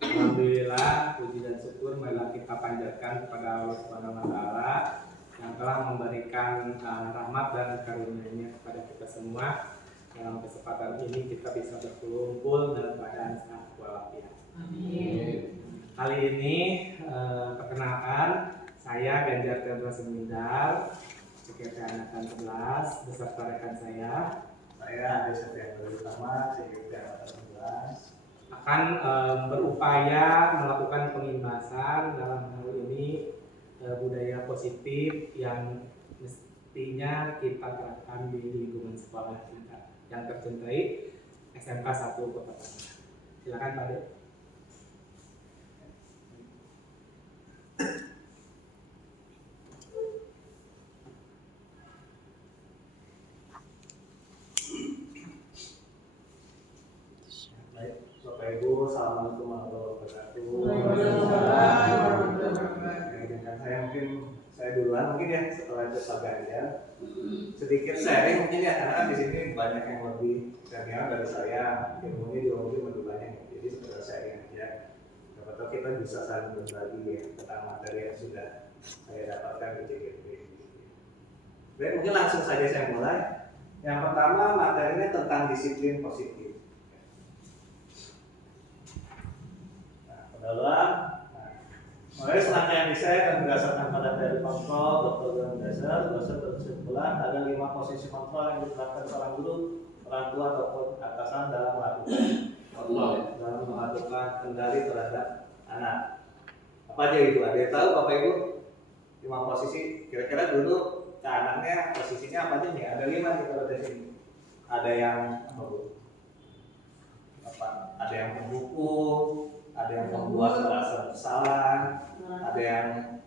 Alhamdulillah, puji dan syukur marilah kita panjatkan kepada Allah Subhanahu wa taala yang telah memberikan rahmat dan karunia-Nya kepada kita semua. Dalam kesempatan ini kita bisa berkumpul dalam keadaan sehat walafiat. Amin. Kali ini perkenalkan saya Ganjar Chandra Semindar, Sekretariat Angkatan 11 beserta rekan saya Ade Septian Utama, Sekretariat Angkatan 11 akan berupaya melakukan pengimbasan dalam hal ini budaya positif yang mestinya kita terapkan di lingkungan sekolah kita yang tercintai SMK 1 Kota Tangerang. Silakan Pak De. Baik, Bapak Ibu, Assalamualaikum warahmatullahi wabarakatuh. Dan saya duluan mungkin ya, setelah itu Pak Ganjar sedikit sharing mungkin ya, karena di sini banyak yang lebih senior dari saya, ilmunya juga mungkin lebih banyak, jadi sekedar sharing aja. Siapa tahu kita bisa saling berbagi ya tentang materi yang sudah saya dapatkan di CGP. Baik, mungkin langsung saja saya mulai. Yang pertama materinya tentang disiplin positif. Dalam mulai serangkaian desain dan berdasarkan pada teori kontrol dokter dasar dosen berkesimpulan ada 5 posisi kontrol yang diterapkan seorang guru, orang tua ataupun atasan dalam melakukan kontrol dalam melakukan kendali terhadap anak. Apa aja itu? Ada yang tahu Bapak Ibu? 5 posisi kira-kira dulu ke anaknya posisinya apa aja nih? Ada 5 nih kalau di sini. Ada yang ada yang pembuku, ada yang membuat merasa bersalah, ada yang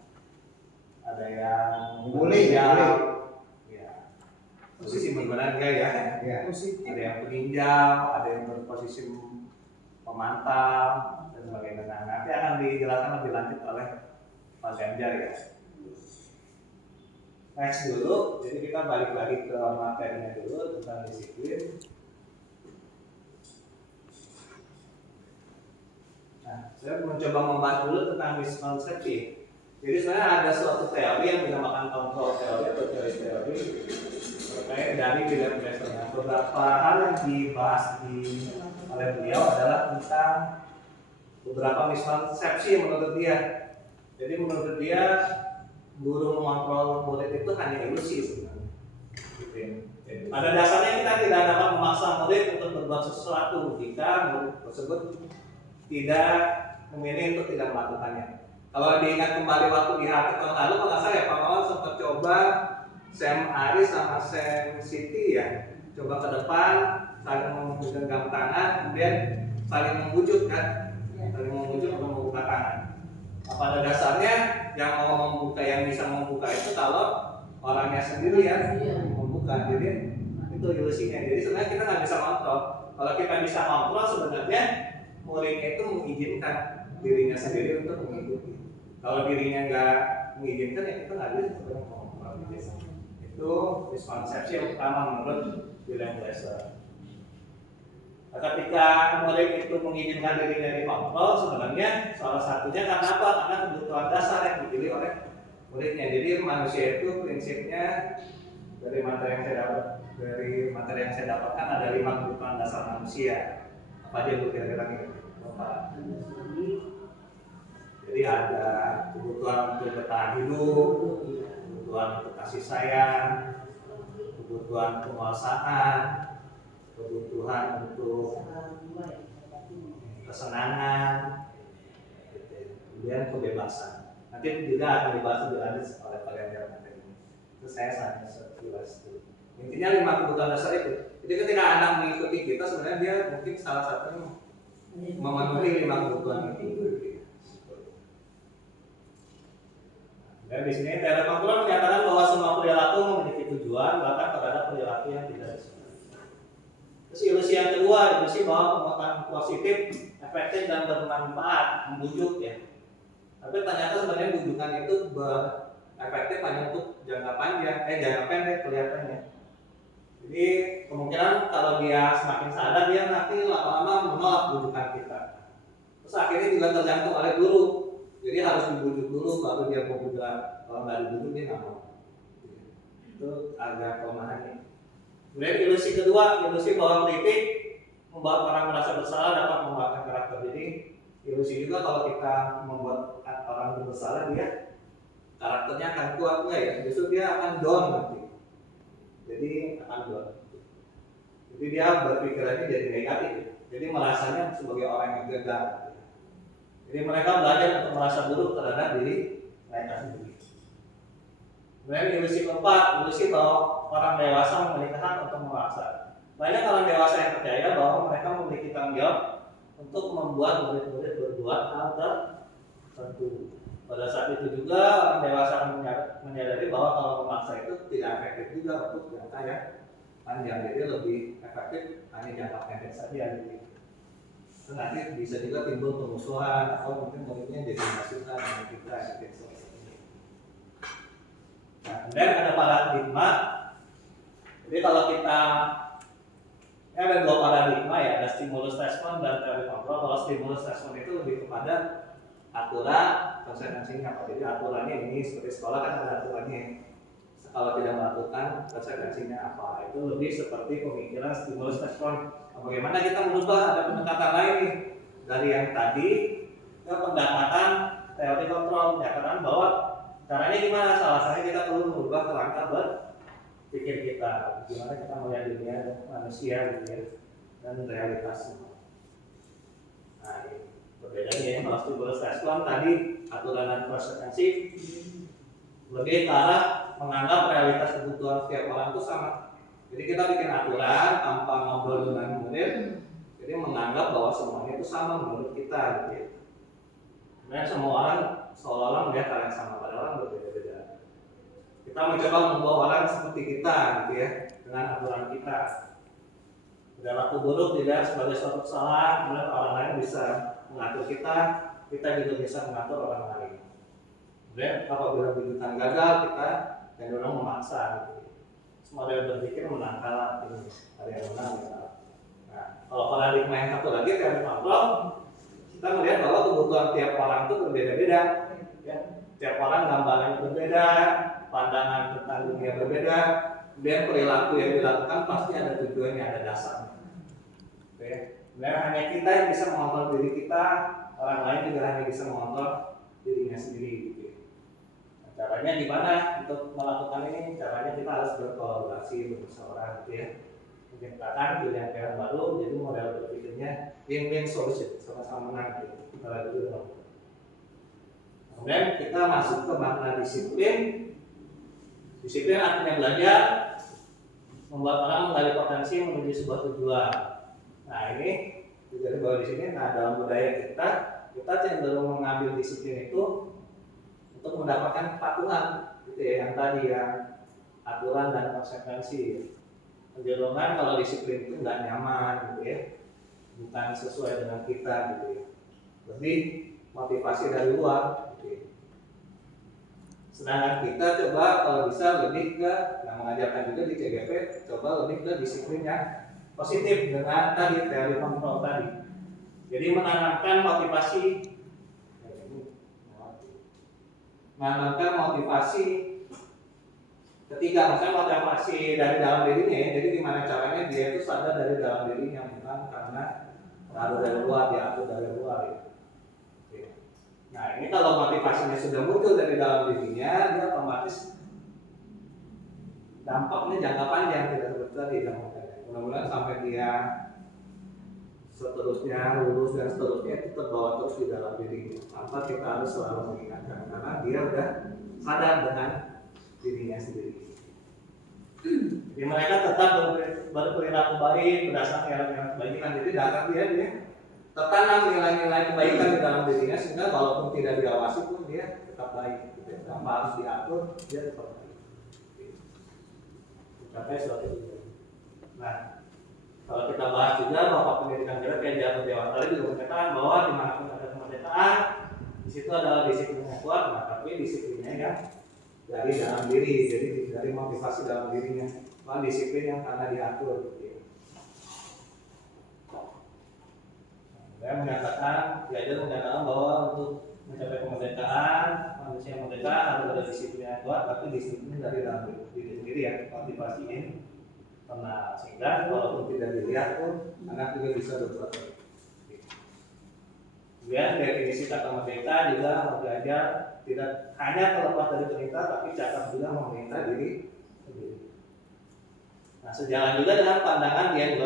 bully, ya, posisi benar enggak ya? Ada yang peninjau, ada yang berposisi pemantau dan sebagainya. Nah, nanti akan dijelaskan lebih lanjut oleh Pak Ganjar ya. Next dulu, jadi kita balik lagi ke materinya dulu tentang disiplin. Nah, saya mencoba membahas dulu tentang miskonsepsi. Jadi sebenarnya ada suatu teori yang dinamakan kontrol teori atau teori terkait dari William Glasser. Nah, beberapa hal yang dibahas oleh beliau adalah tentang beberapa miskonsepsi menurut dia. Jadi menurut dia guru mengontrol murid itu hanya ilusi sebenarnya. Pada dasarnya kita tidak dapat memaksa murid untuk berbuat sesuatu jika murid tersebut tidak memilih untuk tidak melakukannya. Kalau diingat kembali waktu di hari tahun lalu, kalau nggak salah ya Pak Mawan sempat coba Sam Aris sama Sam Siti ya, coba ke depan saling menggenggam tangan, kemudian saling membujuk kan, saling membujuk untuk membuka tangan. Nah, pada dasarnya yang mau membuka, yang bisa membuka itu kalau orangnya sendiri ya membuka, jadi itu ilusinya. Jadi sebenarnya kita nggak bisa kontrol. Kalau kita bisa kontrol sebenarnya muridnya itu mengizinkan dirinya sendiri untuk mengikuti. Kalau dirinya nggak mengizinkan ya kita nggak bisa sebenarnya mengontrol. Itu miskonsepsi yang pertama menurut William Glasser. Nah, ketika murid itu mengizinkan dirinya dikontrol, sebenarnya salah satunya karena apa? Karena kebutuhan dasar yang dipilih oleh muridnya. Jadi manusia itu prinsipnya dari materi yang saya dapatkan ada 5 kebutuhan dasar manusia. Apa aja itu kira-kira nih? Jadi ada kebutuhan untuk bertahan hidup, kebutuhan untuk kasih sayang, kebutuhan penguasaan, kebutuhan untuk kesenangan, kemudian kebebasan. Nanti juga akan dibahas lebih lanjut oleh Pak Ganjar nanti ini. Itu saya sangat sekilas itu. Intinya 5 kebutuhan dasar itu. Jadi ketika anak mengikuti kita, sebenarnya dia mungkin salah satunya memenuhi 5 kebutuhan itu. Dan di sini teori kontrol menyatakan bahwa semua perilaku memiliki tujuan, bahkan terhadap perilaku yang tidak disukai. Terus ilusi yang kedua, ilusi bahwa pengetahuan positif, efektif dan bermanfaat, membujuk ya. Tapi ternyata sebenarnya bujukan itu efektif hanya untuk jangka pendek kelihatannya. Jadi kemungkinan kalau dia semakin sadar, dia nanti lama-lama menolak bujukan kita. Terus akhirnya juga tergantung oleh guru. Jadi harus dibujuk dulu baru dia mau juga. Kalau nggak dibujuk dia nggak mau. Itu agak kelemahannya. Kemudian ilusi kedua, ilusi bahwa kritik membuat orang merasa bersalah dapat membuatkan karakter diri. Ilusi juga kalau kita membuat orang bersalah dia karakternya akan kuat nggak ya? Justru dia akan down nanti. Jadi akan down. Jadi dia berpikirannya jadi negatif. Jadi merasanya sebagai orang yang gagal. Jadi mereka belajar untuk merasa buruk terhadap diri mereka sendiri. Kemudian ilusi keempat, ilusi bahwa orang dewasa memiliki hak untuk memaksa. Banyak orang dewasa yang percaya bahwa mereka memiliki tanggung jawab untuk membuat murid-murid berbuat hal tertentu. Pada saat itu juga orang dewasa akan menyadari bahwa kalau memaksa itu tidak efektif juga untuk jangka yang panjang. Jadi lebih efektif hanya jangka pendek saja. Jadi nanti bisa juga timbul permusuhan atau mungkin muridnya jadi masukan dengan kita gitu. Nah, kemudian ada paradigma. Jadi kalau kita ada dua paradigma ya, ada stimulus respon dan teori kontrol. Kalau stimulus respon itu lebih kepada aturan, konsekuensinya apa. Jadi aturannya ini seperti sekolah kan ada aturannya. Kalau tidak melakukan konsekuensinya apa. Itu lebih seperti pemikiran stimulus respon. Bagaimana kita merubah, ada pendekatan lain nih dari yang tadi ke pendekatan teori kontrol, menyatakan bahwa caranya gimana? Salah satunya kita perlu merubah kerangka berpikir kita, gimana kita melihat dunia manusia gitu ya, dan realitasnya. Nah, ini berbedanya ya. Kalau stimulus respon tadi aturan dan konsekuensi lebih ke arah menganggap realitas kebutuhan setiap orang itu sama. Jadi kita bikin aturan tanpa ngobrol dengan murid, jadi menganggap bahwa semuanya itu sama menurut kita gitu ya. Dan semua orang seolah-olah melihat hal yang sama, padahal orang berbeda-beda. Kita mencoba membawa orang seperti kita gitu ya, dengan aturan kita. Perilaku buruk tidak sebagai suatu kesalahan, kemudian orang lain bisa mengatur kita juga bisa mengatur orang lain. Kemudian apabila kejutan gagal, kita cenderung memaksa gitu. Model berpikir menang kalah ini, ada yang menang ya. Nah, kalau paradigma yang satu lagi teori kontrol, kita melihat bahwa kebutuhan tiap orang itu berbeda-beda. Ya, tiap orang gambarannya berbeda, pandangan tentang dunia berbeda, kemudian perilaku yang dilakukan pasti ada tujuannya, ada dasarnya. Oke, dan hanya kita yang bisa mengontrol diri kita, orang lain juga hanya bisa mengontrol dirinya sendiri. Gitu. Nah, caranya gimana untuk melakukan ini? Caranya kita harus berkolaborasi bersama gitu ya. Menciptakan pilihan-pilihan baru, jadi model berpikirnya win-win solution, sama-sama menang gitu. Kita lagi dulu. Kemudian kita masuk ke makna disiplin. Disiplin artinya belajar, membuat orang menggali potensi menuju sebuah tujuan. Nah ini juga dibawa di sini. Nah dalam budaya kita cenderung mengambil disiplin itu untuk mendapatkan kepatuhan, gitu ya, yang tadi yang aturan dan konsekuensi. Kecenderungan kalau disiplin itu nggak nyaman, gitu ya, bukan sesuai dengan kita, gitu ya. Lebih motivasi dari luar. Gitu ya. Sedangkan kita coba kalau bisa lebih ke yang mengajarkan juga di CGP, coba lebih ke disiplin yang positif dengan tadi teori kontrol tadi. Jadi menanamkan motivasi ketiga, maksudnya motivasi dari dalam dirinya ya. Jadi gimana caranya dia itu sadar dari dalam dirinya, bukan karena pengaruh dari luar, diatur dari luar ya. Nah ini kalau motivasinya sudah muncul dari dalam dirinya, dia otomatis dampaknya jangka panjang, tidak seperti tadi dampaknya. Mudah-mudahan sampai dia seterusnya lulus dan seterusnya itu terbawa terus di dalam diri. Tanpa kita harus selalu mengingatkan, karena dia udah sadar dengan dirinya sendiri. Jadi mereka tetap berperilaku baik berdasarkan nilai-nilai kebaikan. Jadi dasar dia tertanam nilai-nilai kebaikan di dalam dirinya, sehingga walaupun tidak diawasi pun dia tetap baik. Tanpa harus diatur, dia tetap baik. Sampai suatu tujuan. Nah, kalau kita bahas juga bahwa pendidikan kita kayak diatur Dewan tadi juga menyatakan bahwa dimanapun ada kemerdekaan, di situ adalah disiplin yang kuat, nah, tapi disiplinnya yang dari dalam diri, jadi dari motivasi dalam dirinya, bukan disiplin yang karena diatur. Dan menyatakan bahwa untuk mencapai kemerdekaan manusia yang merdeka harus ada disiplin yang kuat, tapi disiplin dari dalam diri sendiri ya, motivasiin. Nah, sehingga walaupun tidak dilihat pun anak juga bisa berbuat baik. Kemudian definisi kata merdeka juga belajar tidak hanya terlepas dari perintah, tapi cakap juga memerintah diri sendiri. Nah, sejalan juga dengan pandangan Dian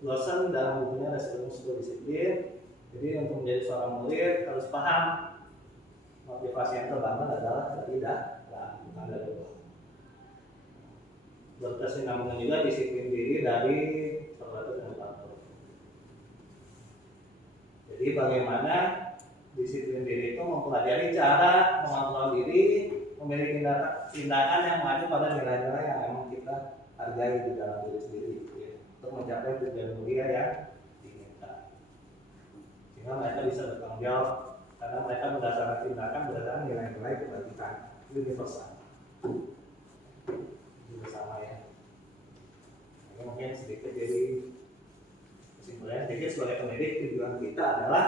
Glosson dalam bukunya Resilience to Disiplin. Jadi untuk menjadi seorang murid harus paham motivasi yang terbangun adalah tidak, bukan dari luar. Berkesinambungan juga disiplin diri dari perbuatan dan faktor. Jadi bagaimana disiplin diri itu mempelajari cara mengontrol diri, memiliki tindakan yang mengacu pada nilai-nilai yang memang kita hargai di dalam diri sendiri, ya, untuk mencapai tujuan mulia yang diinginkan. Sehingga mereka bisa bertanggung jawab karena mereka berdasarkan tindakan berdasarkan nilai-nilai kebajikan universal. Juga sama ya. Ini mungkin sedikit jadi kesimpulannya sedikit sebagai pendidik, tujuan kita adalah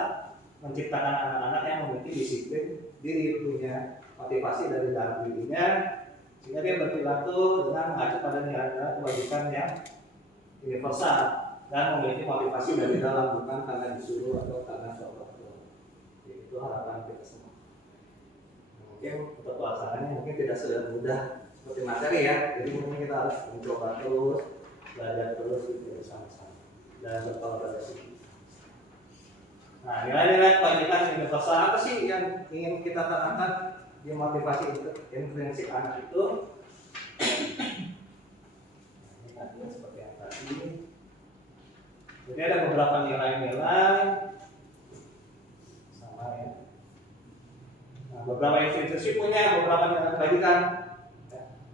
menciptakan anak-anak yang memiliki disiplin diri, punya motivasi dari dalam dirinya, sehingga dia berperilaku dengan mengacu pada nilai-nilai kebajikan yang universal dan memiliki motivasi dari dalam, bukan karena disuruh atau karena suatu. Jadi itu harapan kita semua. Mungkin untuk pelaksanaannya mungkin tidak semudah seperti materi ya, jadi mungkin kita harus mencoba terus, belajar terus gitu bersama-sama dan berkolaborasi. Nah, nilai-nilai kebajikan universal apa sih yang ingin kita tanamkan di motivasi intrinsik anak itu? Ini tadi seperti yang tadi. Jadi ada beberapa nilai-nilai sama ya. Nah, beberapa institusi punya beberapa nilai kebajikan.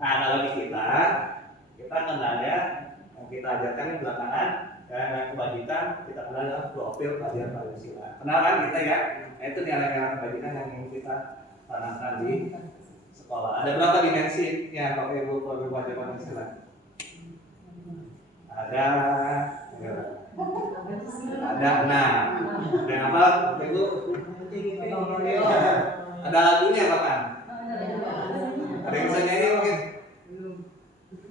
Nah, analogi kita kenalnya yang kita ajarkan di belakangan. Dan kebajikan kita kenal dalam profil pelajaran Pancasila. Kenal kan kita ya? Nah, itu nilai-nilai kebajikan yang ingin kita tanamkan di sekolah. Ada berapa dimensinya Bapak Ibu profil pelajaran Pancasila? Ada 6. Ada apa Bapak Ibu? Ada lagunya bahkan. Ada yang bisa nyanyi mungkin?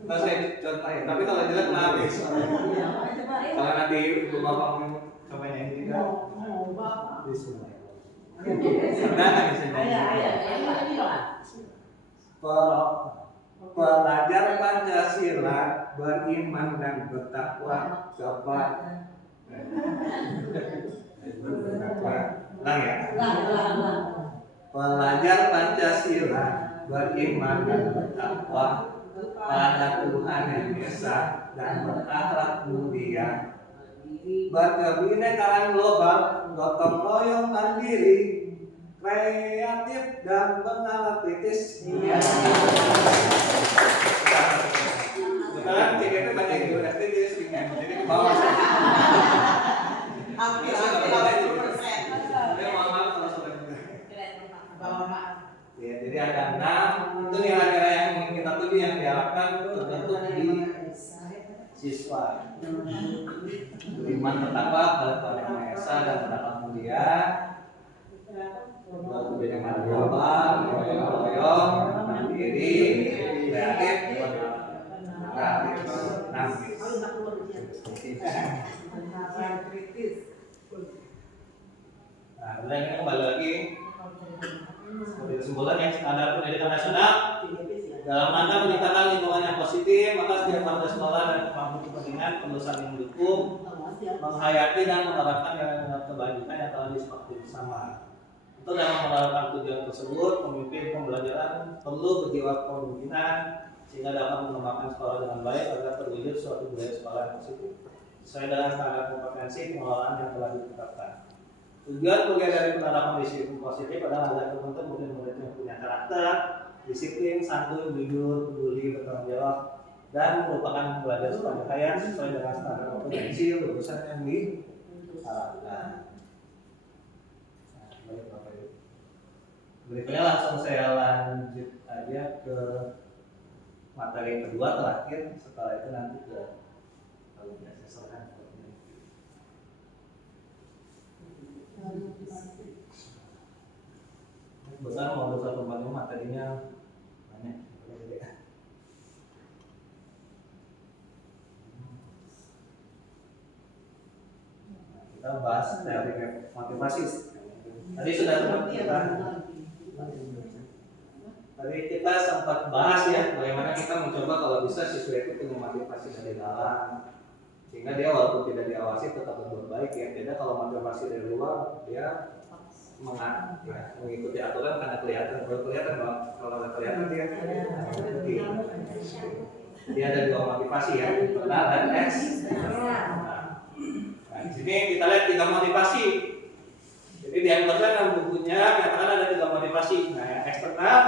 Kita saya contohin. Tapi kalau jelek kenapa? Kalau nanti ibu bapak mau coba nyanyi juga, bisa. Ada bisa nyanyi. Pelajar Pancasila beriman dan bertakwa kepada. Ulang ya. Pelajar Pancasila beriman dan bertakwa pada Tuhan yang Esa dan berakhlak mulia, berkebinekaan global, gotong royong mandiri, kreatif dan bernalar kritis. Kebetulan CGT banyak di USD jadi sering jadi ke bawah. Hampir 80%. Maaf kalau sudah bawah. Ya, jadi ada 6 itu nilai-nilai yang ingin kita tuju yang diharapkan terbentuk di siswa. Beriman bertakwa pada Tuhan Yang Maha Esa dan berakhlak mulia, berkebinekaan global, gotong royong, mandiri, kreatif, Nah, kemudian ini kembali lagi seperti kesimpulan yang standar pendidikan nasional dalam rangka meningkatkan lingkungan yang positif, maka setiap warga sekolah dan pemangku kepentingan perlu saling mendukung, menghayati dan menerapkan nilai-nilai kebajikan yang telah disepakati bersama. Untuk dalam menerapkan tujuan tersebut, pemimpin pembelajaran perlu berjiwa kepemimpinan sehingga dapat mengembangkan sekolah dengan baik agar terwujud suatu budaya sekolah yang positif sesuai dengan standar kompetensi pengelolaan yang telah ditetapkan. Tujuan kuliah dari penerapan disiplin positif adalah agar terbentuk murid-murid yang punya karakter, disiplin, santun, jujur, peduli, bertanggung jawab, dan merupakan belajar sepanjang hayat sesuai dengan standar kompetensi lulusan yang diharapkan. Berikutnya langsung saya lanjut aja ke materi kedua terakhir. Setelah itu nanti ke kalau biasa selesai. kita bahas teori motivasi. Tadi sudah sempat bahas ya bagaimana kita mencoba kalau bisa siswa itu punya motivasi dari dalam, sehingga dia walaupun tidak diawasi tetap berbuat baik ya. Beda kalau motivasi dari luar, dia mengikuti aturan karena kelihatan. Kalau nggak kelihatan dia mengikuti. Dia ada dua motivasi ya, internal dan eksternal. Nah, di sini kita lihat 3 motivasi. Jadi di yang bukunya menyatakan ada 3 motivasi. Nah, yang eksternal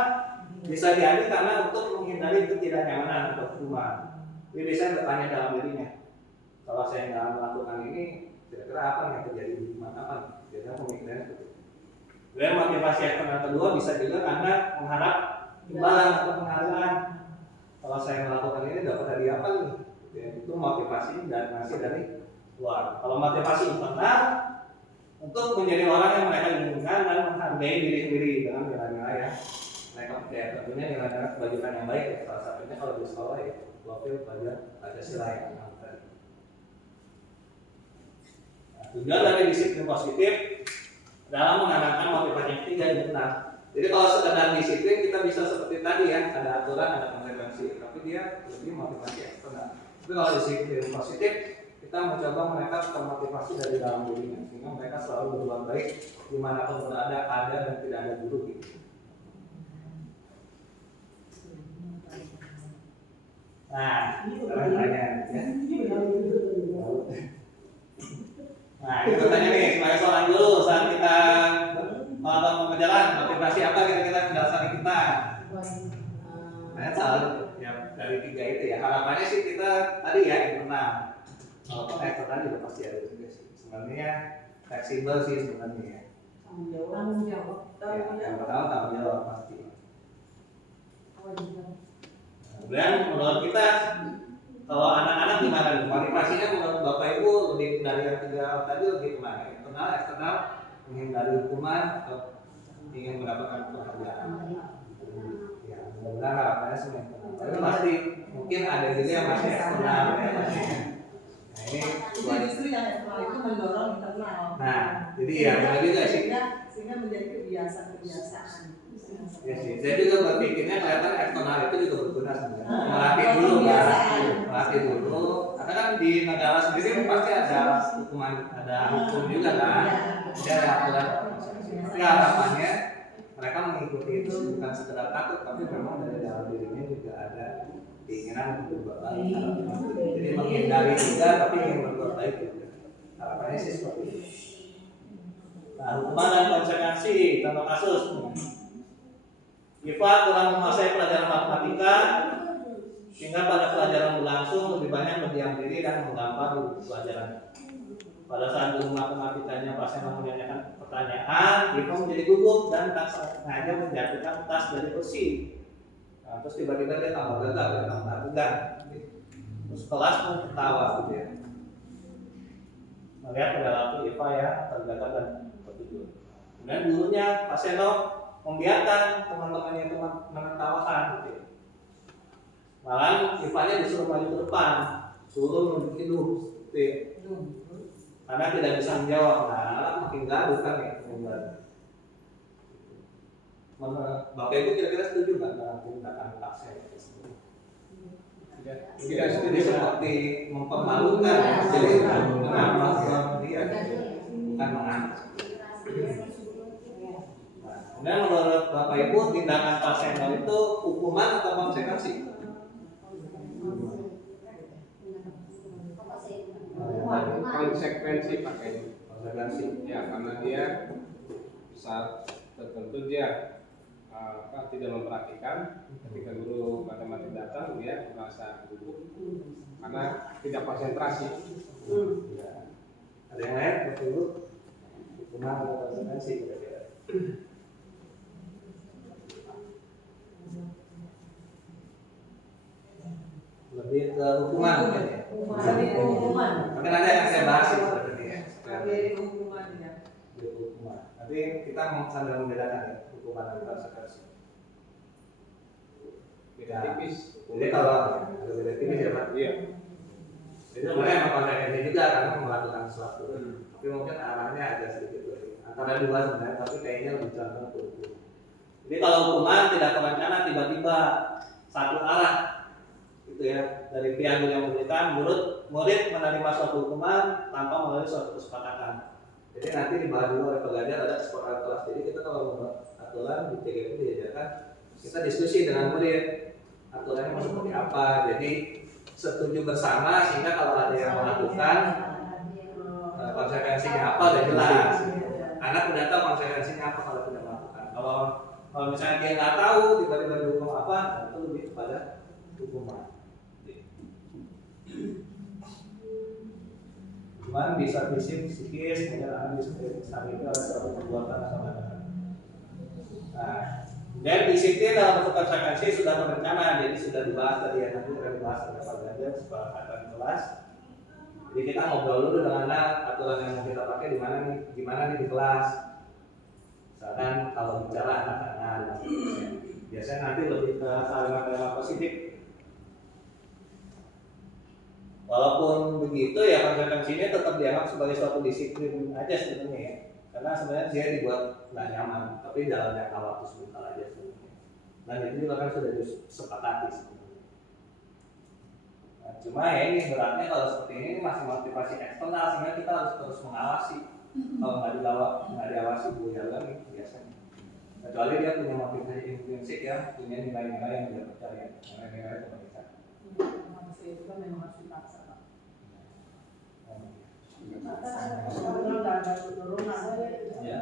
bisa diambil karena untuk menghindari ketidaknyamanan atau hukuman. Jadi bisa bertanya dalam dirinya, kalau saya nggak melakukan ini, kira-kira apa yang terjadi di hukuman apa? Biasanya pemikirannya seperti itu. Kemudian motivasi eksternal kedua bisa juga karena mengharap imbalan atau penghargaan. Kalau saya melakukan ini dapat hadiah apa nih? Ya, itu motivasi dan masih dari luar. Kalau motivasi internal untuk menjadi orang yang mereka inginkan dan menghargai diri sendiri dengan nilai-nilai ya. Mereka ya, tentunya nilai-nilai kebajikan yang baik ya. Salah satunya kalau di sekolah ya, profil pelajar Pancasila yang tadi. Nah, tujuan dari disiplin positif dalam menanamkan motivasi yang ketiga yang benar. Jadi kalau sekedar disiplin kita bisa seperti tadi ya, ada aturan, ada konsekuensi, tapi dia lebih motivasi eksternal. Tapi kalau disiplin positif, kita mencoba mereka termotivasi dari dalam dirinya, sehingga mereka selalu berbuat baik dimanapun berada, ada dan tidak ada buruk gitu. Nah, sekarang tanya ya. Nah, itu tanya nih, sebagai seorang guru saat kita melakukan pembelajaran, motivasi apa kira-kira mendasari kita? Nah, selalu ya dari 3 itu ya. Harapannya sih kita tadi ya internal. Kalau eksternal juga pasti ada juga sih. Sebenarnya fleksibel sih sebenarnya ya. Tanggung jawab. Ya, yang pertama tanggung jawab pasti. Kemudian menurut kita kalau anak-anak gimana? Motivasinya menurut Bapak Ibu lebih dari yang 3 tadi lebih kemana? Internal, eksternal, menghindari hukuman atau ingin mendapatkan penghargaan? Ya, mudah-mudahan harapannya semua internal. Tapi pasti mungkin ada juga yang masih eksternal ya. Nah ini justru yang eksternal itu mendorong internal. Nah, jadi ya benar juga sih. Sehingga menjadi kebiasaan. Ya sih, saya juga berpikirnya kelihatan eksternal itu juga berguna sebenarnya. Melatih dulu kan, melatih dulu. Karena kan di negara sendiri pasti ada hukuman, ada hukum juga kan. Ada aturan. Tapi harapannya mereka mengikuti itu bukan sekedar takut, tapi memang dari dalam dirinya juga ada keinginan untuk berbuat baik. Jadi menghindari juga, tapi ingin berbuat baik juga. Harapannya sih seperti itu. Nah, hukuman dan konsekuensi contoh kasus. Iva kurang menguasai pelajaran matematika, sehingga pada pelajaran berlangsung lebih banyak berdiam diri dan menggambar di pelajaran. Pada saat guru matematikanya pasien menanyakan pertanyaan, Iva menjadi gugup dan tak sengaja menjatuhkan tas dari kursi. Nah, terus tiba-tiba dia tambah tegang. Terus kelas pun tertawa gitu ya. Melihat perilaku Iva ya tergagap dan tertidur. Kemudian gurunya pasien membiarkan teman-temannya itu menertawakan gitu ya. Malah Ivanya disuruh maju ke depan, suruh nunjuk hidung gitu ya. Karena tidak bisa menjawab. Nah, makin gaduh kan ya. Bapak Ibu kira-kira setuju nggak dengan tindakan pasien itu? Tidak setuju, seperti mempermalukan ya. Jadi mengamalkan dia bukan mengamalkan. Kemudian menurut Bapak Ibu tindakan pasien itu hukuman atau konsekuensi? Konsekuensi pakai Konsekuensi. ya, karena dia saat tertentu dia tidak memperhatikan. Ketika guru matematik datang dia merasa gugup karena tidak konsentrasi. Ya. Ada yang lain Bapak Ibu? Hukuman atau konsekuensi kira-kira? Lebih ke hukuman mungkin ya. Lebih ke hukuman. Mungkin ada yang saya bahas itu tadi ya. Lebih ke hukuman ya. Hukuman. Tapi kita mau sambil membedakan ya hukuman dan konsekuensi. Beda tipis. Jadi kalau ada beda tipis ya Pak. Iya. Jadi sebenarnya emang konsekuensi juga karena melakukan sesuatu. Tapi mungkin arahnya agak sedikit berbeda. Antara dua sebenarnya, tapi kayaknya lebih condong ke hukum. Jadi kalau hukuman tidak terencana tiba-tiba satu arah gitu ya, dari pihak yang memberikan murid menerima suatu hukuman tanpa melalui suatu kesepakatan. Jadi nanti dibahas dulu oleh pengajar ada kesepakatan kelas. Jadi kita kalau membuat aturan di TGP diajarkan kita diskusi dengan murid aturannya mau seperti apa. Jadi setuju bersama sehingga kalau ada yang melakukan konsekuensinya apa udah jelas. Anak udah tahu konsekuensinya apa kalau tidak melakukan. Kalau misalnya dia nggak tahu tiba-tiba dihukum apa, itu lebih kepada hukuman. Cuman bisa fisik, psikis, kemudian anak bisa sakit oleh suatu perbuatan atau tindakan. Nah, dan disiplin dalam bentuk konsekuensi sudah berencana, jadi sudah dibahas tadi ya, nanti akan dibahas oleh Pak Ganjar kesepakatan kelas. Jadi kita ngobrol dulu dengan anak aturan yang mau kita pakai gimana nih di kelas. Misalkan kalau bicara anak-anak, biasanya nanti lebih ke kalimat-kalimat positif. Walaupun begitu ya konsekuensinya tetap dianggap sebagai suatu disiplin aja sebenarnya ya. Karena sebenarnya dia dibuat nggak nyaman, tapi dalam jangka waktu sebentar aja sebenarnya. Dan itu juga kan sudah disepakati sebenarnya. Nah, cuma ya ini beratnya kalau seperti ini masih motivasi eksternal sehingga kita harus terus mengawasi. Kalau nggak diawasi jalan nih biasanya. Kecuali dia punya motivasi intrinsik ya, punya nilai-nilai yang dia percaya, nilai-nilai kebaikan. Manusia itu kan memang harus dipaksa, Pak. Ya,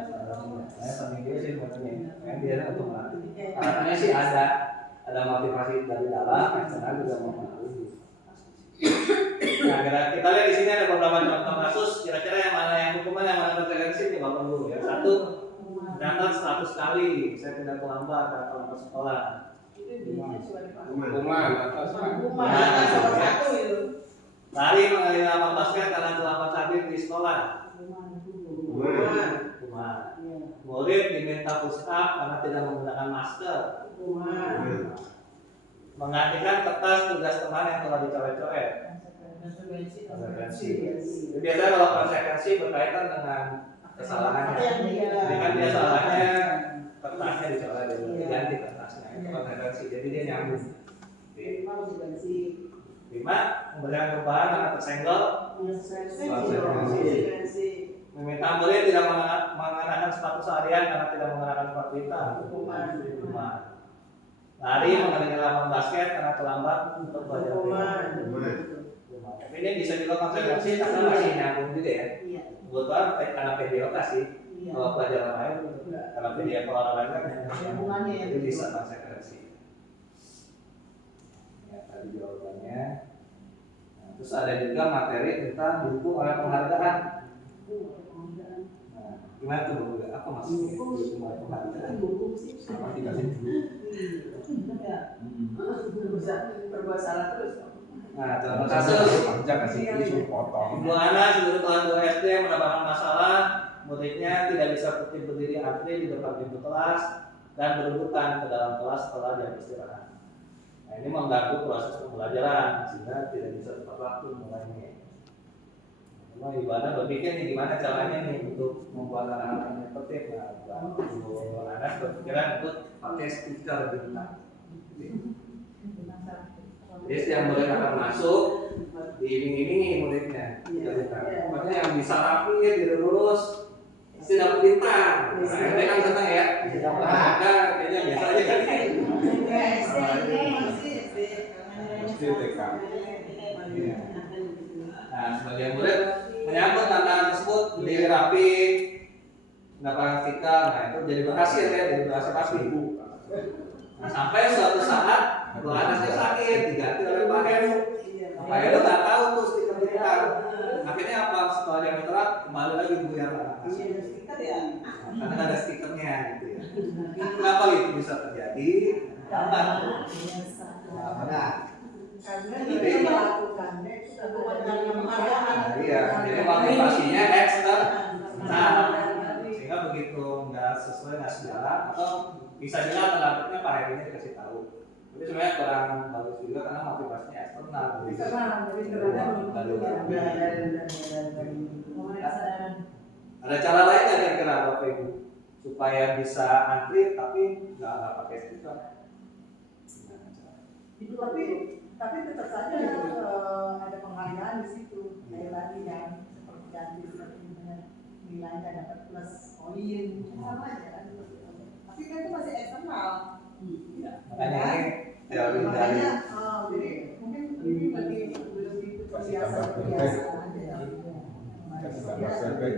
saya penting juga sih buatnya. Kan dia untuk melatih. Harapannya sih ada motivasi dari dalam, eksternal juga mempengaruhi. Nah, kita lihat di sini ada beberapa contoh kasus. Kira-kira yang mana yang hukuman, yang mana konsekuensi ini Bapak Guru ya. Satu, ternyata 100 kali saya tidak terlambat datang ke sekolah. Hukuman atas satu itu. Lari mengaliri amal basket karena terlambat hadir di sekolah. Hukuman. Murid diminta push up karena tidak menggunakan masker. Menggantikan kertas tugas teman yang telah dicoret-coret. Konsekuensi. Biasanya kalau konsekuensi berkaitan dengan kesalahannya. Jadi kan dia salahnya kertasnya dicoret, diganti kertasnya. Itu konsekuensi. Jadi dia nyambung. 5. Memberikan beban karena tersenggol. Konsekuensi. Meminta murid tidak mengenakan sepatu seharian karena tidak mengenakan sepatu hitam. Hukuman. Lari mengaliri lapangan basket karena terlambat untuk belajar. Tapi ini bisa juga konsekuensi karena masih nyambung juga ya. Kebetulan karena PDOK sih. Kalau pelajaran lain karena PDOK orang lain kan itu bisa konsekuensi. Ya, tadi jawabannya. Nah, terus ada juga materi tentang didukung oleh penghargaan. Nah, gimana tuh Bu? Apa maksudnya didukung oleh penghargaan? Sama dikasih dulu. Bisa berbuat salah terus. Nah, contoh kasus Ibu Ana seluruh kelas 2 SD mendapatkan masalah, muridnya tidak bisa berdiri antri di depan pintu kelas dan berebutan ke dalam kelas setelah jam istirahat. Nah, ini mengganggu proses pembelajaran sehingga tidak bisa tepat waktu mulainya. Cuma Ibu Ana berpikir nih gimana caranya nih untuk membuat anak-anak yang tertib. Nah, Ibu Ana berpikiran untuk pakai stiker bintang. Jadi setiap murid akan masuk diiming-imingi muridnya. Makanya yang bisa rapi, tidak lurus, pasti dapat bintang. Nah, ini kan senang ya. Dapat harga, kayaknya biasa aja kan. Nah, sebagai murid menyambut tantangan tersebut, berdiri rapi, mendapatkan stiker. Nah, itu jadi berhasil ya, jadi berhasil pasti. Nah, sampai suatu saat dua anaknya sakit, diganti oleh Pak Heru. Pak Heru nggak tahu tuh stiker bintang. Akhirnya apa? Setelah dia telat, kembali lagi Bu yang karena ada stikernya gitu ya. Kenapa itu bisa terjadi? Karena itu yang melakukannya itu iya, jadi motivasinya eksternal. Nah, sehingga begitu nggak sesuai dengan sejarah atau bisa juga alternatifnya Pak Heru ini dikasih tahu. Tapi sebenarnya kurang bagus juga karena motivasinya eksternal. Jadi kerana Ada cara lain nggak kira-kira Bapak Ibu supaya bisa antri tapi nggak pakai stiker? itu tapi tetap saja ada penghargaan di situ kayak tadi kan seperti ganti seperti nilainya dapat plus poin sama aja kan tapi kan itu masih eksternal Makanya ini teori dari makanya jadi mungkin ini lebih terbiasa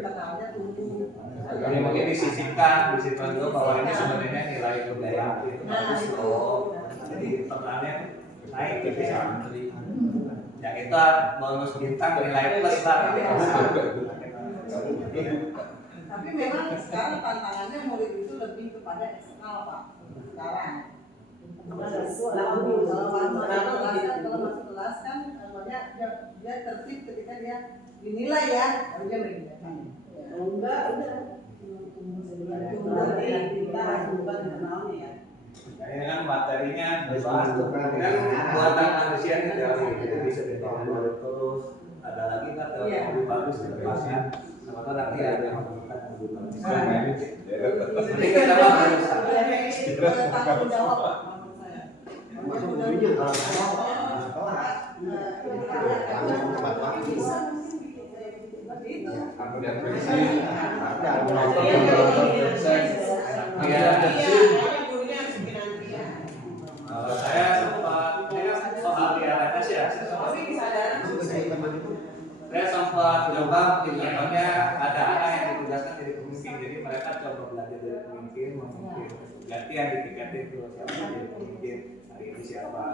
aja tumbuh ini mungkin disisipkan dulu bahwa ini sebenarnya nilai kebudayaan itu bagus loh. Jadi perannya naik gitu ya. Yang kita bonus bintang nilai plus lah. tapi memang sekarang tantangannya murid itu lebih kepada eksternal Pak sekarang. Kalau masuk kelas kan namanya dia tertib ketika dia dinilai ya, baru dia mengingatkan. Enggak, udah. Kita harus bukan kenalnya ya. Nah, ini kan materinya dibahas tuh kan buatan manusia ini teori itu bisa dibangun terus. Ada lagi kan teori yang lebih bagus ke depannya. Sama kan nanti ada yang menemukan yang lebih bagus. Jadi kita harus tanggung jawab Pak. Saya sempat ini kan soal DRS ya. Saya sempat coba tingkatannya ada anak yang ditugaskan jadi pemimpin, jadi mereka coba belajar dari pemimpin, memimpin gantian di tiket itu siapa yang jadi pemimpin hari ini siapa.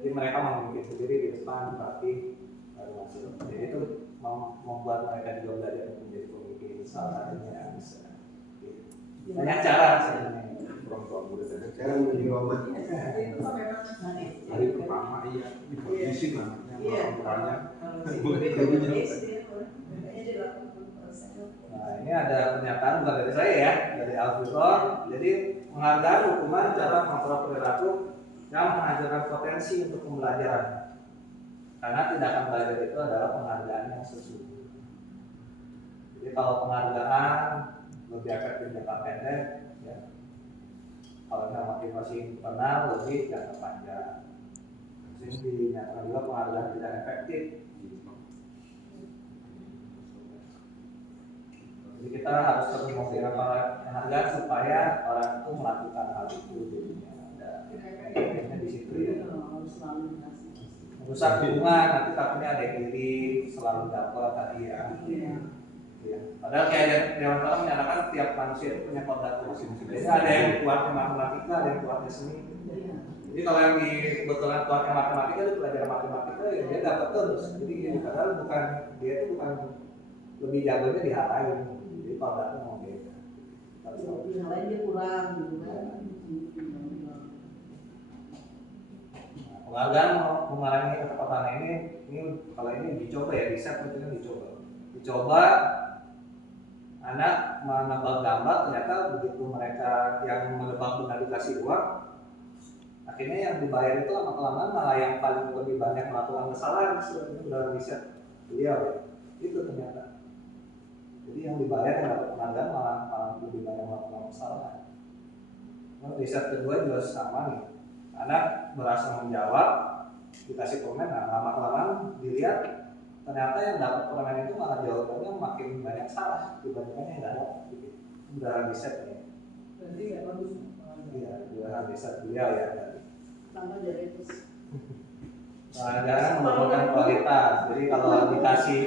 Jadi mereka memimpin sendiri di depan berarti baru masuk. Jadi itu membuat mereka juga belajar untuk menjadi pemimpin. Salah satunya bisa. Banyak cara sebenarnya. Sekarang menjadi Roma. Itu kan memang Hari pertama iya, dikondisi namanya orang-orangnya. Nah, ini ada pernyataan bukan dari saya ya, dari Alfredo. Jadi menghargai hukuman cara mengontrol perilaku yang menghasilkan potensi untuk pembelajaran. Karena tindakan belajar itu adalah penghargaan yang sesungguhnya. Jadi kalau penghargaan lebih efektif jangka pendek, ya. Kalau motivasi internal lebih jangka panjang. Jadi dinyatakan juga penghargaan tidak efektif. Jadi kita harus terus memberikan penghargaan supaya orang itu melakukan hal itu. Jadinya ada efeknya di situ ya. Merusak hubungan, nanti takutnya ada yang iri, selalu dapat tadi ya. Ya. Padahal kayak Dewan Tolong menyatakan tiap manusia itu punya kodrat masing-masing. Jadi ada yang kuatnya matematika, ada yang kuatnya seni. Jadi kalau yang kebetulan kuatnya matematika itu pelajaran matematika ya dia dapat terus. Jadi padahal bukan dia itu bukan lebih jagonya di hal lain. Jadi kodratnya mau beda. yang lain dia kurang gitu kan. Penghargaan mengurangi ketepatan ini kalau ini dicoba ya, riset itu dicoba anak menebak gambar, ternyata begitu mereka yang menebak benar dikasih uang, akhirnya yang dibayar itu lama-kelamaan malah yang paling lebih banyak melakukan kesalahan. Itu dalam riset beliau ya, itu ternyata. Jadi yang dibayar yang dapat penghargaan malah lebih banyak melakukan kesalahan. Nah, riset kedua juga sama nih, anak berhasil menjawab, dikasih komen, nah lama-kelamaan dilihat ternyata yang dapat permen itu malah jawabannya makin banyak salah dibandingkan yang nggak dapat. Itu udah riset ya. Berarti nggak bagus. Iya, udah riset beliau ya tadi. Tambah dari itu. Penghargaan menurunkan kualitas. Jadi kalau dikasih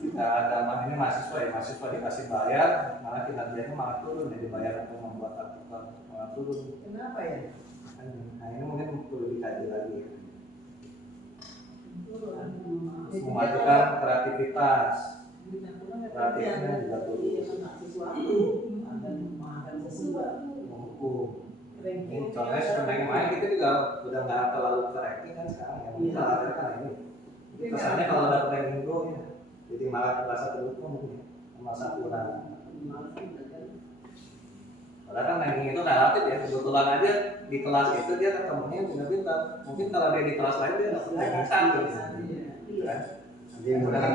kita ada ini mahasiswa dikasih bayar, malah kinerjanya malah turun, jadi bayar untuk membuat artikel malah turun. Kenapa ya? Nah ini mungkin perlu dikaji lagi. Memajukan kreativitas juga turun. Menghukum. Ini contohnya sebenarnya main kita juga udah nggak terlalu ranking kan sekarang ya. Kita ada kan ini. Kesannya kalau ada ranking go ya, jadi malah merasa terhukum mungkin, merasa kurang. Padahal kan ranking itu relatif ya, kebetulan aja di kelas itu dia ketemunya pintar-pintar. Mungkin kalau dia di kelas lain dia dapat ranking 1 gitu kan. Dia merasa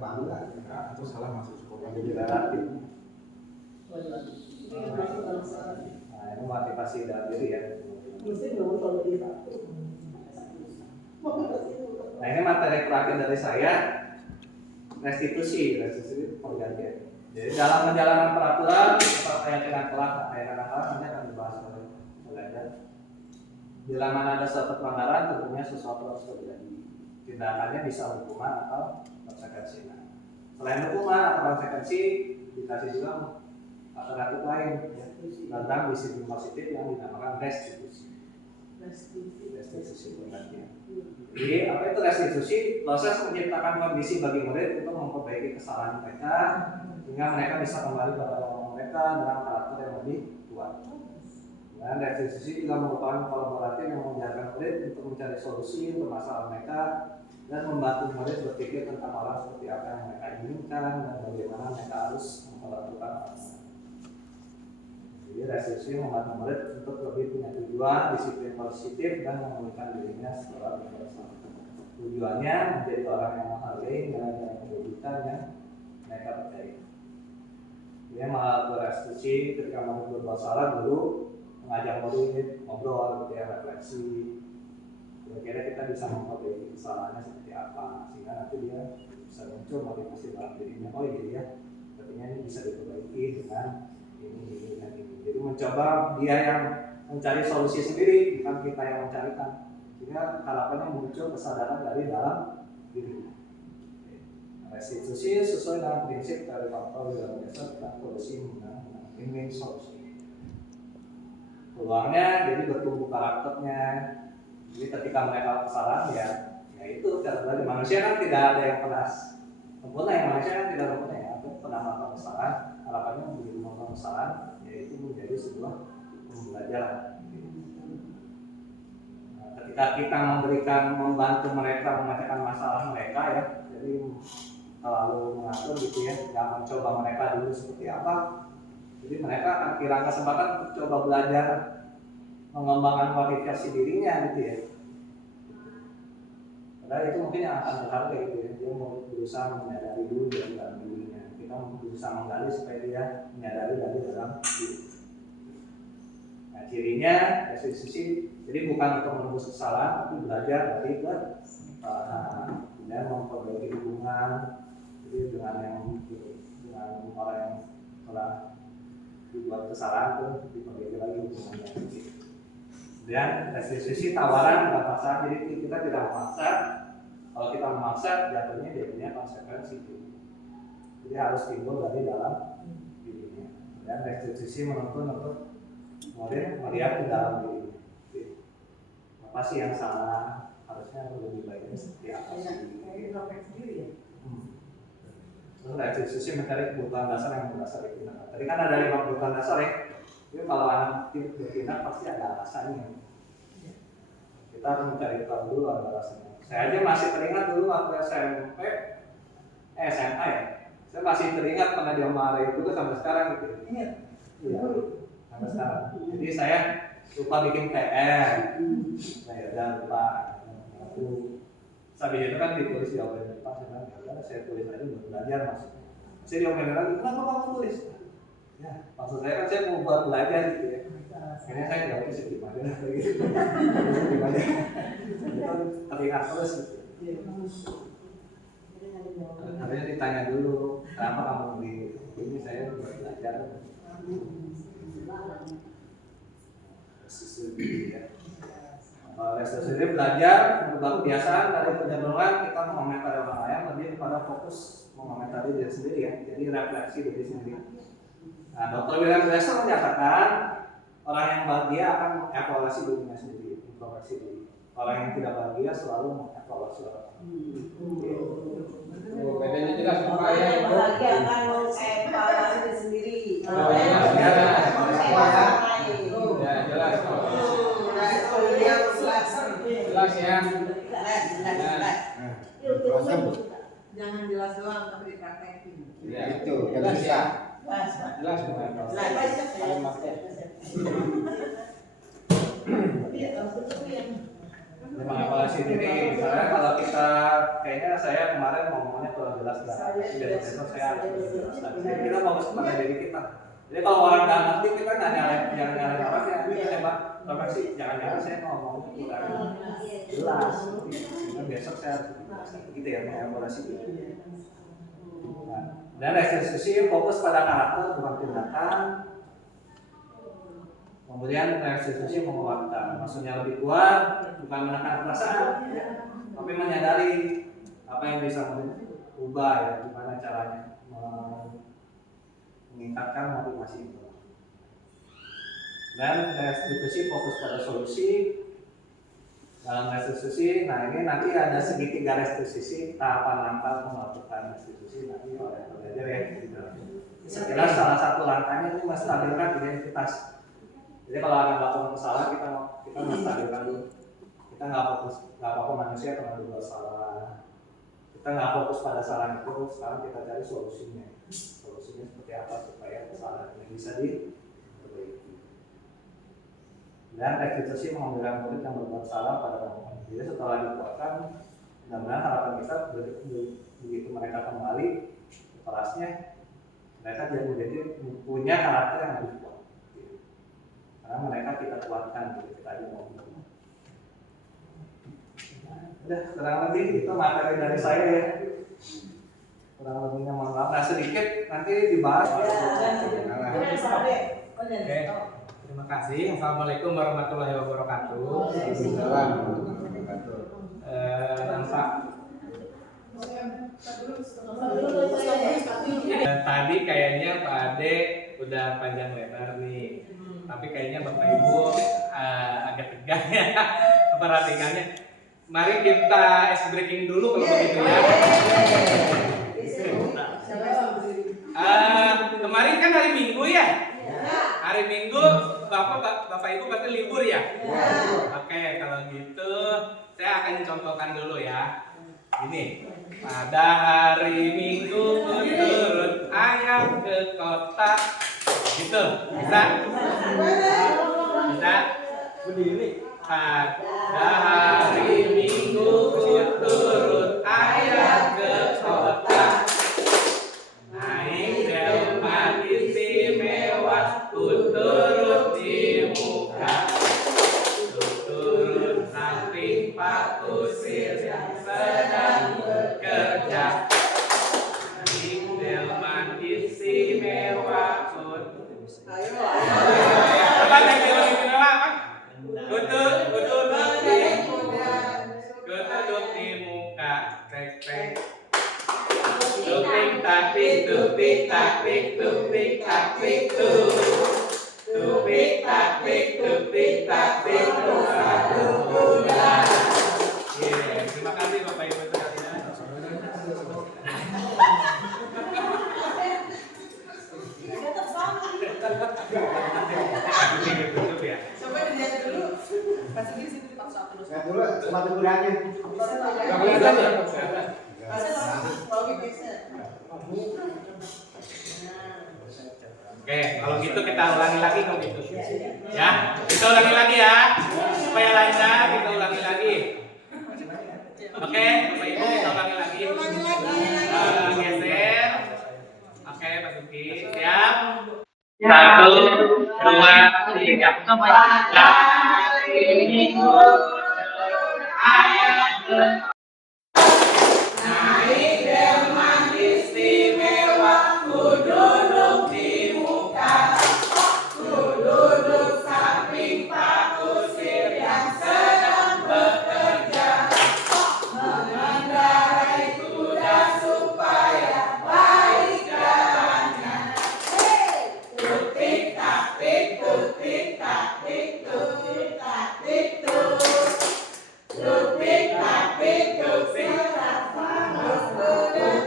bangga atau salah masuk sekolah Jadi relatif. Nah, ini motivasi dalam diri ya. Nah, ini materi terakhir dari saya, restitusi penggantian. Jadi dalam menjalankan peraturan seperti yang kita kelak nanti akan dibahas oleh belajar. Bila mana ada suatu pelanggaran, tentunya sesuatu harus terjadi. Tindakannya bisa hukuman atau konsekuensi. Selain hukuman atau konsekuensi, dikasih juga alternatif lain tentang disiplin positif yang dinamakan restitusi. Restitusi penggantian. Jadi apa itu restitusi? Proses menciptakan kondisi bagi murid untuk memperbaiki kesalahan mereka sehingga mereka bisa kembali pada orang mereka dengan karakter yang lebih kuat. Dan restitusi juga merupakan kolaboratif yang mengajarkan murid untuk mencari solusi untuk masalah mereka dan membantu murid berpikir tentang orang seperti apa yang mereka inginkan dan bagaimana mereka harus memperlakukan orang. Jadi restitusi membantu murid untuk lebih punya tujuan, disiplin positif dan memulihkan dirinya setelah bersalah. Tujuannya menjadi orang yang menghargai dan yang menjadikan yang mereka percaya. Dia melakukan restitusi ketika murid berbuat salah dulu mengajak murid ngobrol, dia refleksi. Kira-kira kita bisa memperbaiki kesalahannya seperti apa sehingga nanti dia bisa muncul motivasi dalam dirinya. Oh iya ya, artinya ini bisa diperbaiki dengan ini dan ini. Jadi mencoba dia yang mencari solusi sendiri, bukan kita yang mencarikan. Sehingga harapannya muncul kesadaran dari dalam diri. Restitusi sesuai dengan prinsip dari faktor dalam dasar dan solusi menggunakan win-win solusi. Peluangnya jadi bertumbuh karakternya. Jadi ketika mereka kesalahan ya itu dari manusia kan tidak ada yang pernah sempurna ya, manusia kan tidak sempurna ya. Aku pernah melakukan kesalahan, harapannya menjadi melakukan kesalahan yaitu menjadi sebuah pembelajaran. Nah, ketika kita membantu mereka memecahkan masalah mereka ya, jadi terlalu mengatur gitu ya, jangan mencoba mereka dulu seperti apa. Jadi mereka akan kira kesempatan untuk coba belajar mengembangkan kualifikasi dirinya gitu ya. Padahal itu mungkin yang akan berharga gitu ya. Dia mau berusaha menyadari dulu dari dalam dirinya. Kita berusaha menggali supaya dia menyadari dari dalam diri. Nah cirinya restitusi, jadi bukan untuk menembus kesalahan, tapi belajar dari kesalahan. Kemudian memperbaiki hubungan, jadi dengan orang yang telah dibuat kesalahan itu diperbaiki lagi hubungannya. Kemudian restitusi tawaran bukan paksaan, jadi kita tidak memaksa. Kalau kita memaksa, jatuhnya jadinya konsekuensi. Jadi harus timbul dari dalam dirinya. Dan restitusi menuntun untuk murid melihat di dalam dirinya. Apa sih yang salah? Harusnya lebih baiknya seperti apa sih? Sendiri ya. Terus restitusi mencari kebutuhan dasar yang berdasar di tindakan. Tadi kan ada 5 kebutuhan dasar ya. Jadi kalau anak bertindak pasti ada alasannya. Kita harus mencari tahu dulu ada alasannya. Saya aja masih teringat dulu waktu SMP, SMA ya. Saya masih teringat pernah dimarahin juga sampai sekarang gitu. Iya. Sampai sekarang. Jadi saya lupa bikin PR. Saya udah lupa. Sampai itu kan ditulis jawabannya Pak. Saya tulis aja buat belajar maksudnya. Saya diomelin lagi, kenapa kamu tulis? Ya, maksud saya kan saya mau buat belajar gitu ya. Akhirnya saya jawabnya sedikit aja gitu. Gimana? Terlihat terus gitu. Harusnya ditanya dulu, kenapa kamu beli ini? Saya buat belajar. Restitusi belajar berubah kebiasaan dari kecenderungan kita mengomentari orang lain lebih kepada fokus mengomentari diri sendiri ya. Jadi refleksi diri sendiri. Nah, Dr. William Glasser menyatakan orang yang bahagia akan mengevaluasi dirinya sendiri, introspeksi diri. Orang yang tidak bahagia selalu mengevaluasi orang. Bedanya jelas Pak ya. Bahagia akan mengevaluasi diri sendiri. Ya jelas. Jelas ya. Jangan jelas doang tapi dipraktekin. Ya Itu, jelas ya. Jelas bukan? Mengevaluasi diri, misalnya kalau kita kayaknya saya kemarin ngomongnya kurang jelas besok saya harus lebih jelaskan. Jadi kita fokus kepada diri kita. Jadi kalau orang nggak ngerti kita nggak nyalain orang ya, kita coba koreksi. Jangan-jangan saya ngomongnya kurang jelas. Karena besok saya harus lebih jelaskan. Gitu ya mengevaluasi diri. Nah, dan restitusi fokus pada karakter bukan tindakan. Kemudian restitusi menguatkan, maksudnya lebih kuat, bukan menekan perasaan, tapi menyadari apa yang bisa berubah ya, gimana caranya meningkatkan motivasi itu. Dan restitusi fokus pada solusi. Dalam restitusi, nah ini nanti ada segitiga restitusi, tahapan langkah melakukan restitusi nanti oleh pelajar ya. Sekilas salah satu langkahnya itu menstabilkan identitas. Jadi kalau ada melakukan kesalahan kita menstabilkan dulu. Kita nggak apa-apa manusia pernah berbuat salah. Kita nggak fokus pada salah itu. Sekarang kita cari solusinya. Solusinya seperti apa supaya kesalahan ini bisa diperbaiki. Dan restitusi mengambilkan murid yang berbuat salah pada momen. Jadi setelah dikuatkan, mudah-mudahan harapan kita begitu mereka kembali ke kelasnya, mereka jadi punya karakter yang lebih kuat. Karena mereka kita kuatkan, kita aja mau. Udah, kurang lebih itu materi dari saya ya. Kurang lebihnya mohon maaf. Nah sedikit nanti dibahas. Oke, terima kasih. Assalamualaikum warahmatullahi wabarakatuh. Nampak tadi kayaknya Pak Ade udah panjang lebar nih. Tapi kayaknya Bapak Ibu agak tegang ya perhatikannya. Mari kita ice breaking dulu kalau begitu ya. Kemarin kan hari Minggu ya. Hari Minggu Bapak Ibu pasti libur ya. Oke, kalau gitu saya akan contohkan dulu ya. Ini pada hari Minggu turut ayam ke kota. Gitu, bisa? Bisa? Pada hari Minggu turut ayam ke kota, naik delman istimewa, turut di muka, turut samping Pak Kusir yang sedang bekerja. Naik delman istimewa. Apa yang istimewa apa? Duduk di muka, tek. Tupik tapik, tupik tapik, tupik tapik, tupik tapik, tupik tapik, satu kuda. Terima kasih Bapak Ibu sekalian. Tutup ya. Coba dilihat dulu. Pasti di situ dipaksa terus. Lihat dulu sepatu kudanya. Nggak kelihatan ya? Oke, kalau gitu kita ulangi lagi kalau gitu. Ya, kita ulangi lagi ya. Supaya lancar, kita ulangi lagi. Oke, Bapak Ibu kita ulangi lagi. Geser. Oke, Pak Suki, siap. 1, 2, 3. Hari Minggu ayam ke naik delman istimewa, ku duduk di muka, ku duduk samping Pak Kusir yang sedang bekerja, mengendarai kuda supaya baik jalannya. Tutik taktik, tutik taktik, tutik taktik, tutik taktik, tutik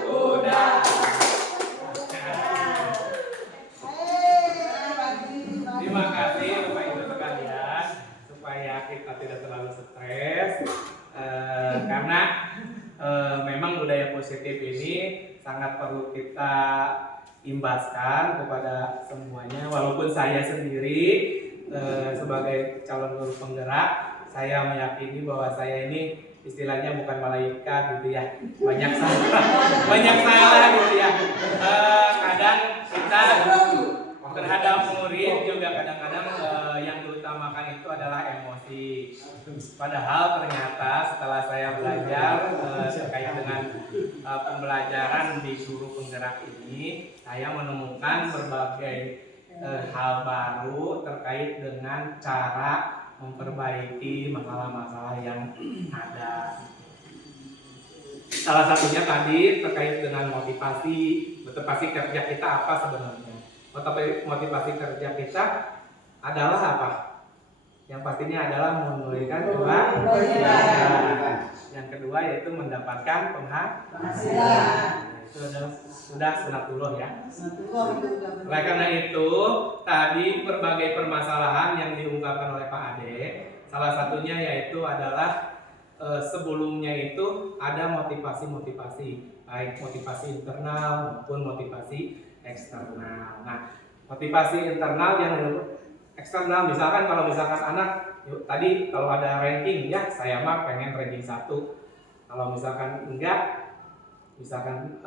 kuda. Terima kasih Bapak Ibu sekalian, supaya kita tidak terlalu stres, karena memang budaya positif ini sangat perlu kita imbaskan kepada semuanya. Walaupun saya sendiri sebagai calon guru penggerak, saya meyakini bahwa saya ini istilahnya bukan malaikat gitu ya, banyak salah gitu ya. Kadang kita terhadap murid juga kadang-kadang yang diutamakan itu adalah emosi. Padahal ternyata setelah saya belajar terkait dengan pembelajaran di guru penggerak ini, saya menemukan berbagai hal baru terkait dengan cara memperbaiki masalah-masalah yang ada. Salah satunya tadi terkait dengan motivasi kerja kita apa sebenarnya? Motivasi kerja kita adalah apa? Yang pastinya adalah memberikan kebahagiaan. Yang kedua yaitu mendapatkan penghasilan. Itu sudah sunatullah ya. Oleh karena itu, tadi berbagai permasalahan yang diungkapkan oleh Pak Ade, salah satunya yaitu adalah sebelumnya itu ada motivasi, baik motivasi internal maupun motivasi eksternal. Nah, motivasi internal yang eksternal, misalkan kalau anak tadi kalau ada ranking ya, saya mah pengen ranking 1. Kalau misalkan enggak, misalkan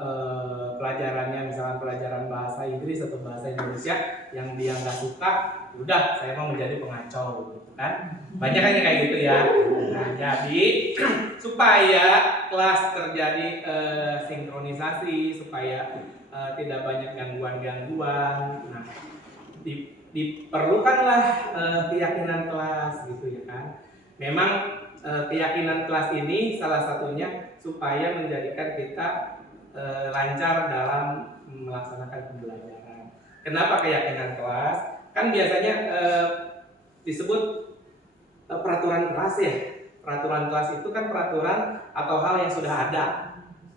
pelajarannya misalkan pelajaran bahasa Inggris atau bahasa Indonesia yang dia nggak suka, udah saya mau menjadi pengacau gitu kan, banyak kan kayak gitu ya. Nah, jadi supaya kelas terjadi sinkronisasi, supaya tidak banyak gangguan-gangguan, nah diperlukanlah keyakinan kelas gitu ya kan. Memang keyakinan kelas ini salah satunya supaya menjadikan kita lancar dalam melaksanakan pembelajaran. Kenapa keyakinan kelas? Kan biasanya disebut peraturan kelas ya. Peraturan kelas itu kan peraturan atau hal yang sudah ada.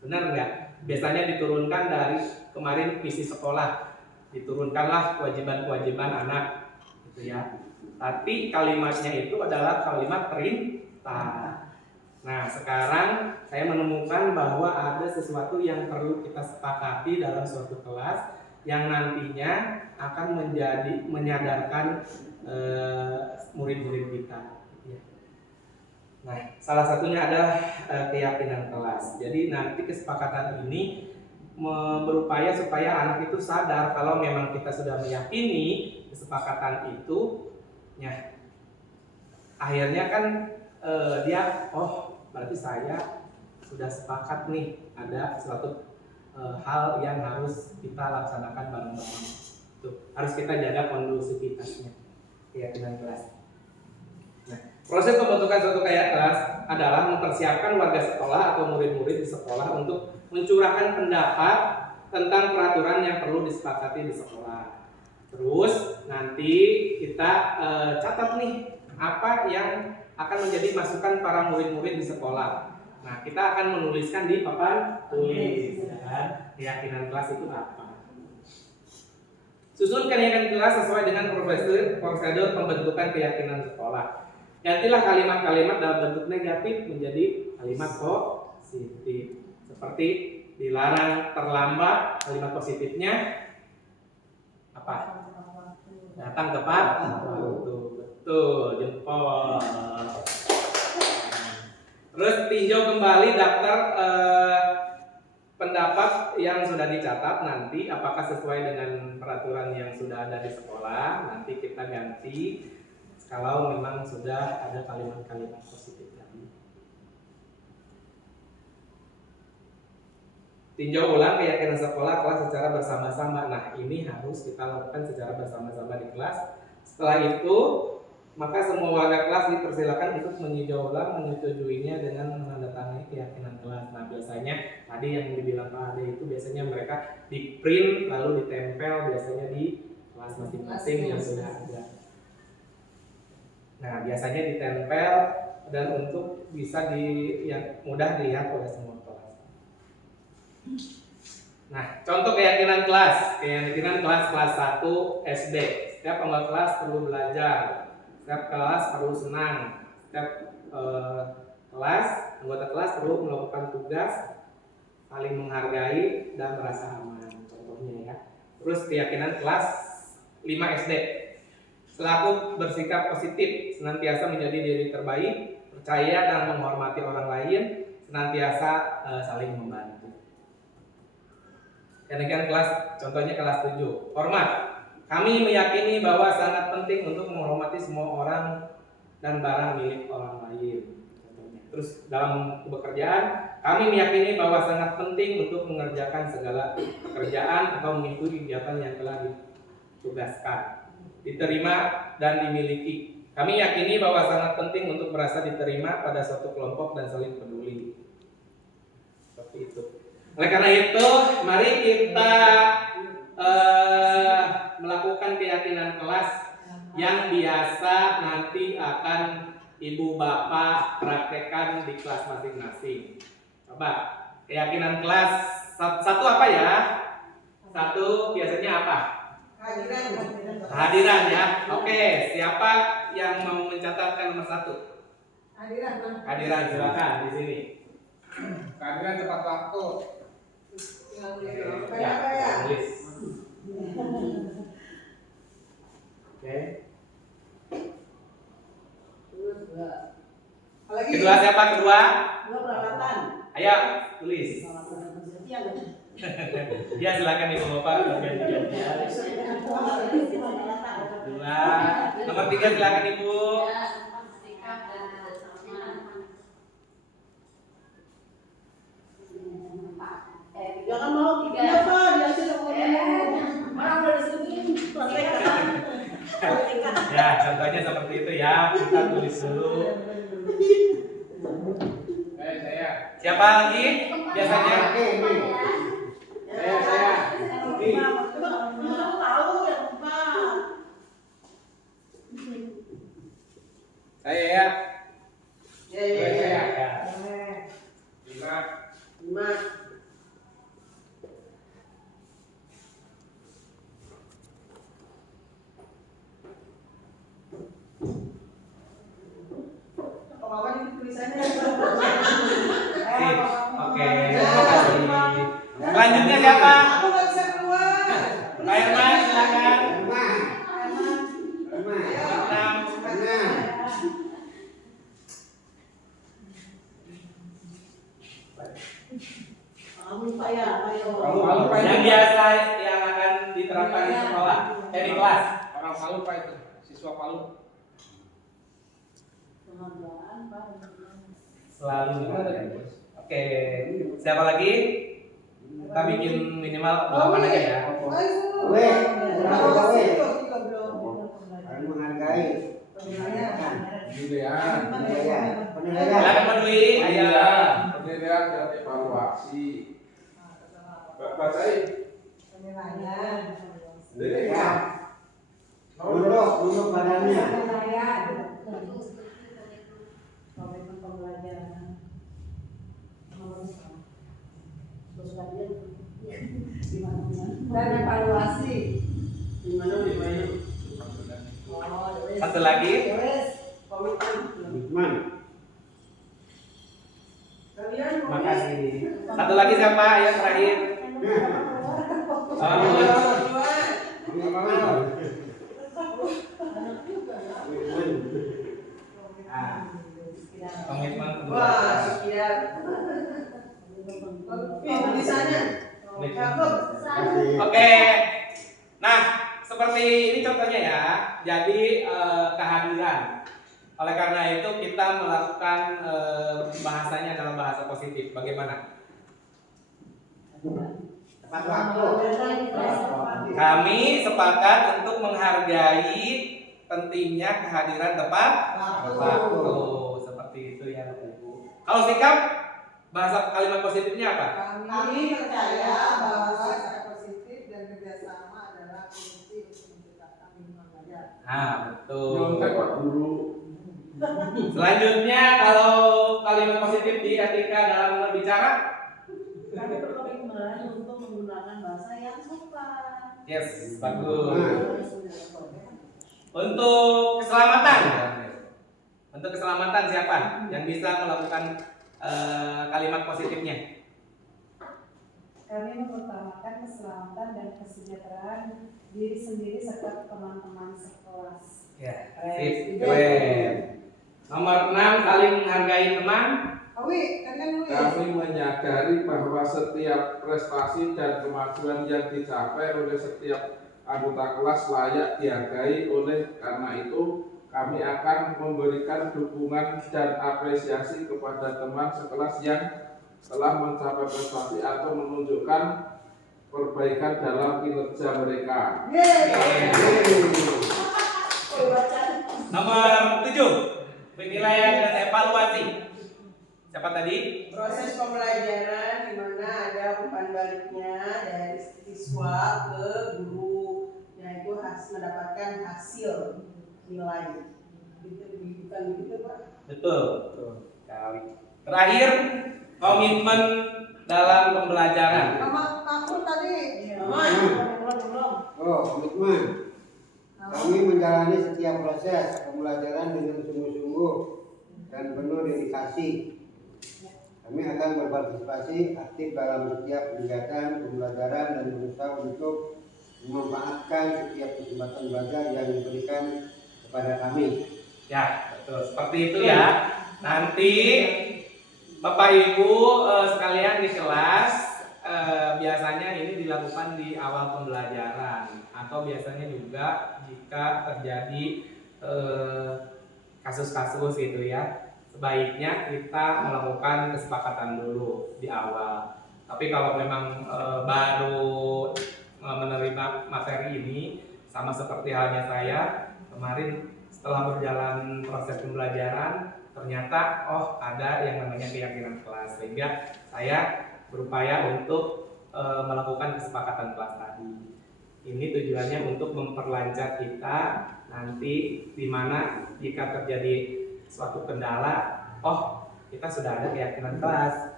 Benar nggak? Biasanya diturunkan dari kemarin visi sekolah. Diturunkanlah kewajiban-kewajiban anak gitu ya. Tapi kalimatnya itu adalah kalimat perintah. Nah, sekarang saya menemukan bahwa ada sesuatu yang perlu kita sepakati dalam suatu kelas yang nantinya akan menyadarkan murid-murid kita. Nah, salah satunya adalah keyakinan kelas. Jadi nanti kesepakatan ini berupaya supaya anak itu sadar kalau memang kita sudah meyakini kesepakatan itu, ya akhirnya kan dia berarti saya sudah sepakat nih ada suatu hal yang harus kita laksanakan bareng-bareng. Tuh, harus kita jaga kondusivitasnya, keyakinan kelas. Nah, proses pembentukan suatu kayak kelas adalah mempersiapkan warga sekolah atau murid-murid di sekolah untuk mencurahkan pendapat tentang peraturan yang perlu disepakati di sekolah. Terus nanti kita catat nih apa yang akan menjadi masukan para murid-murid di sekolah. Nah, kita akan menuliskan di papan tulis, ya kan? Keyakinan kelas itu apa? Susun keyakinan kelas sesuai dengan prosedur pembentukan keyakinan sekolah. Gantilah kalimat-kalimat dalam bentuk negatif menjadi kalimat positif. Seperti dilarang terlambat, kalimat positifnya apa? Datang tepat waktu. Betul, jempol. Terus tinjau kembali daftar pendapat yang sudah dicatat nanti apakah sesuai dengan peraturan yang sudah ada di sekolah. Nanti kita ganti kalau memang sudah ada kalimat-kalimat positif tadi. Tinjau ulang keyakinan sekolah kelas secara bersama-sama. Nah, ini harus kita lakukan secara bersama-sama di kelas. Setelah itu, maka semua warga kelas dipersilakan untuk meninjau ulang, menyetujuinya dengan menandatangani keyakinan kelas. Nah, biasanya tadi yang dibilang Pak Ade itu biasanya mereka di print lalu ditempel biasanya di kelas masing-masing yang sudah ada. Nah, biasanya ditempel dan untuk bisa yang mudah dilihat oleh semua kelas. Nah, contoh keyakinan kelas. Keyakinan kelas 1 SD. Setiap anggota kelas perlu belajar. Setiap kelas perlu senang. Setiap anggota kelas perlu melakukan tugas, saling menghargai dan merasa aman. Contohnya ya. Terus keyakinan kelas 5 SD. Selaku bersikap positif, senantiasa menjadi diri terbaik, percaya dan menghormati orang lain, senantiasa saling membantu. Kemudian kelas, contohnya kelas 7. Hormat. Kami meyakini bahwa sangat penting untuk menghormati semua orang dan barang milik orang lain. Contohnya. Terus dalam bekerjaan, kami meyakini bahwa sangat penting untuk mengerjakan segala pekerjaan atau mengikuti kegiatan yang telah ditugaskan, diterima dan dimiliki. Kami yakini bahwa sangat penting untuk merasa diterima pada suatu kelompok dan saling peduli. Seperti itu. Oleh karena itu, mari kita melakukan keyakinan kelas yang biasa nanti akan ibu bapak praktekkan di kelas masing-masing. Coba, keyakinan kelas satu apa ya? Satu biasanya apa? Kehadiran ya. Oke, siapa yang mau mencatatkan nomor 1? Kehadiran, silakan di sini. Kehadiran tepat waktu. Ya, tulis. Oke. Kedua siapa kedua? Ayo tulis. Ya silakan ibu bapak ganti-gantian. Dua. Nomor 3 silakan ibu. Jangan mau tiga apa dia sudah orang udah disebutin Ya contohnya seperti itu ya. Kita tulis dulu. Saya. Siapa lagi biasanya? Saya. tahu yang empat. Saya ya. Ya. Lima. Oke, terima kasih. Selanjutnya siapa? Aku nggak bisa keluar. Pak Herman, silakan. 6. Yang biasa yang akan diterapkan di sekolah, di kelas. Orang Palu Pak itu, siswa Palu. Selalu. Oke, siapa lagi? Kita bikin minimal 8 aja ya. Menghargai. Penilaian. Silakan Pak Dwi. Ayo. Penilaian dan evaluasi. Bacain. Duduk badannya. Dan evaluasi. Satu lagi. Komitmen. Makasih. Satu lagi siapa? Ayo terakhir. Komitmen kedua. Oke. Nah, seperti ini contohnya ya. Jadi kehadiran. Oleh karena itu kita melakukan bahasanya dalam bahasa positif. Bagaimana? Kami sepakat untuk menghargai pentingnya kehadiran tepat waktu. Seperti itu ya Ibu. Kalau sikap bahasa kalimat positifnya apa? Kami percaya bahwa sikap positif dan kerjasama adalah kunci untuk menciptakan lingkungan belajar. Nah, betul. Selanjutnya kalau kalimat positif di etika dalam berbicara, Kami berkomitmen untuk menggunakan bahasa yang sopan. yes, bagus. Untuk keselamatan, siapa yang bisa melakukan kalimat positifnya? kami mengutamakan keselamatan dan kesejahteraan diri sendiri serta teman-teman sekelas. Ya, sip, keren. Nomor 6, saling menghargai teman. Awi, kalian nulis. Kami menyadari bahwa setiap prestasi dan kemajuan yang dicapai oleh setiap anggota kelas layak dihargai. Oleh karena itu, kami akan memberikan dukungan dan apresiasi kepada teman sekelas yang telah mencapai prestasi atau menunjukkan perbaikan dalam kinerja mereka. Nomor 7, penilaian dan evaluasi. Siapa tadi? Proses pembelajaran di mana ada umpan baliknya dari siswa ke guru, yaitu mendapatkan hasil nilai. Bukan begitu, Pak? Betul. Terakhir, komitmen dalam pembelajaran. Sama aku tadi. Belum. Oh, komitmen. Kami menjalani setiap proses pembelajaran dengan sungguh-sungguh dan penuh dedikasi. Kami akan berpartisipasi aktif dalam setiap kegiatan pembelajaran dan berusaha untuk memanfaatkan setiap kesempatan belajar yang diberikan kepada kami. Ya, betul. Seperti itu ya. Nanti Bapak Ibu sekalian di kelas biasanya ini dilakukan di awal pembelajaran atau biasanya juga jika terjadi kasus-kasus gitu ya. Sebaiknya kita melakukan kesepakatan dulu di awal. Tapi kalau memang baru menerima materi ini, sama seperti halnya saya kemarin setelah berjalan proses pembelajaran, ternyata ada yang namanya keyakinan kelas, sehingga saya berupaya untuk melakukan kesepakatan kelas tadi. Ini tujuannya untuk memperlancar kita nanti di mana jika terjadi suatu kendala, kita sudah ada keyakinan kelas.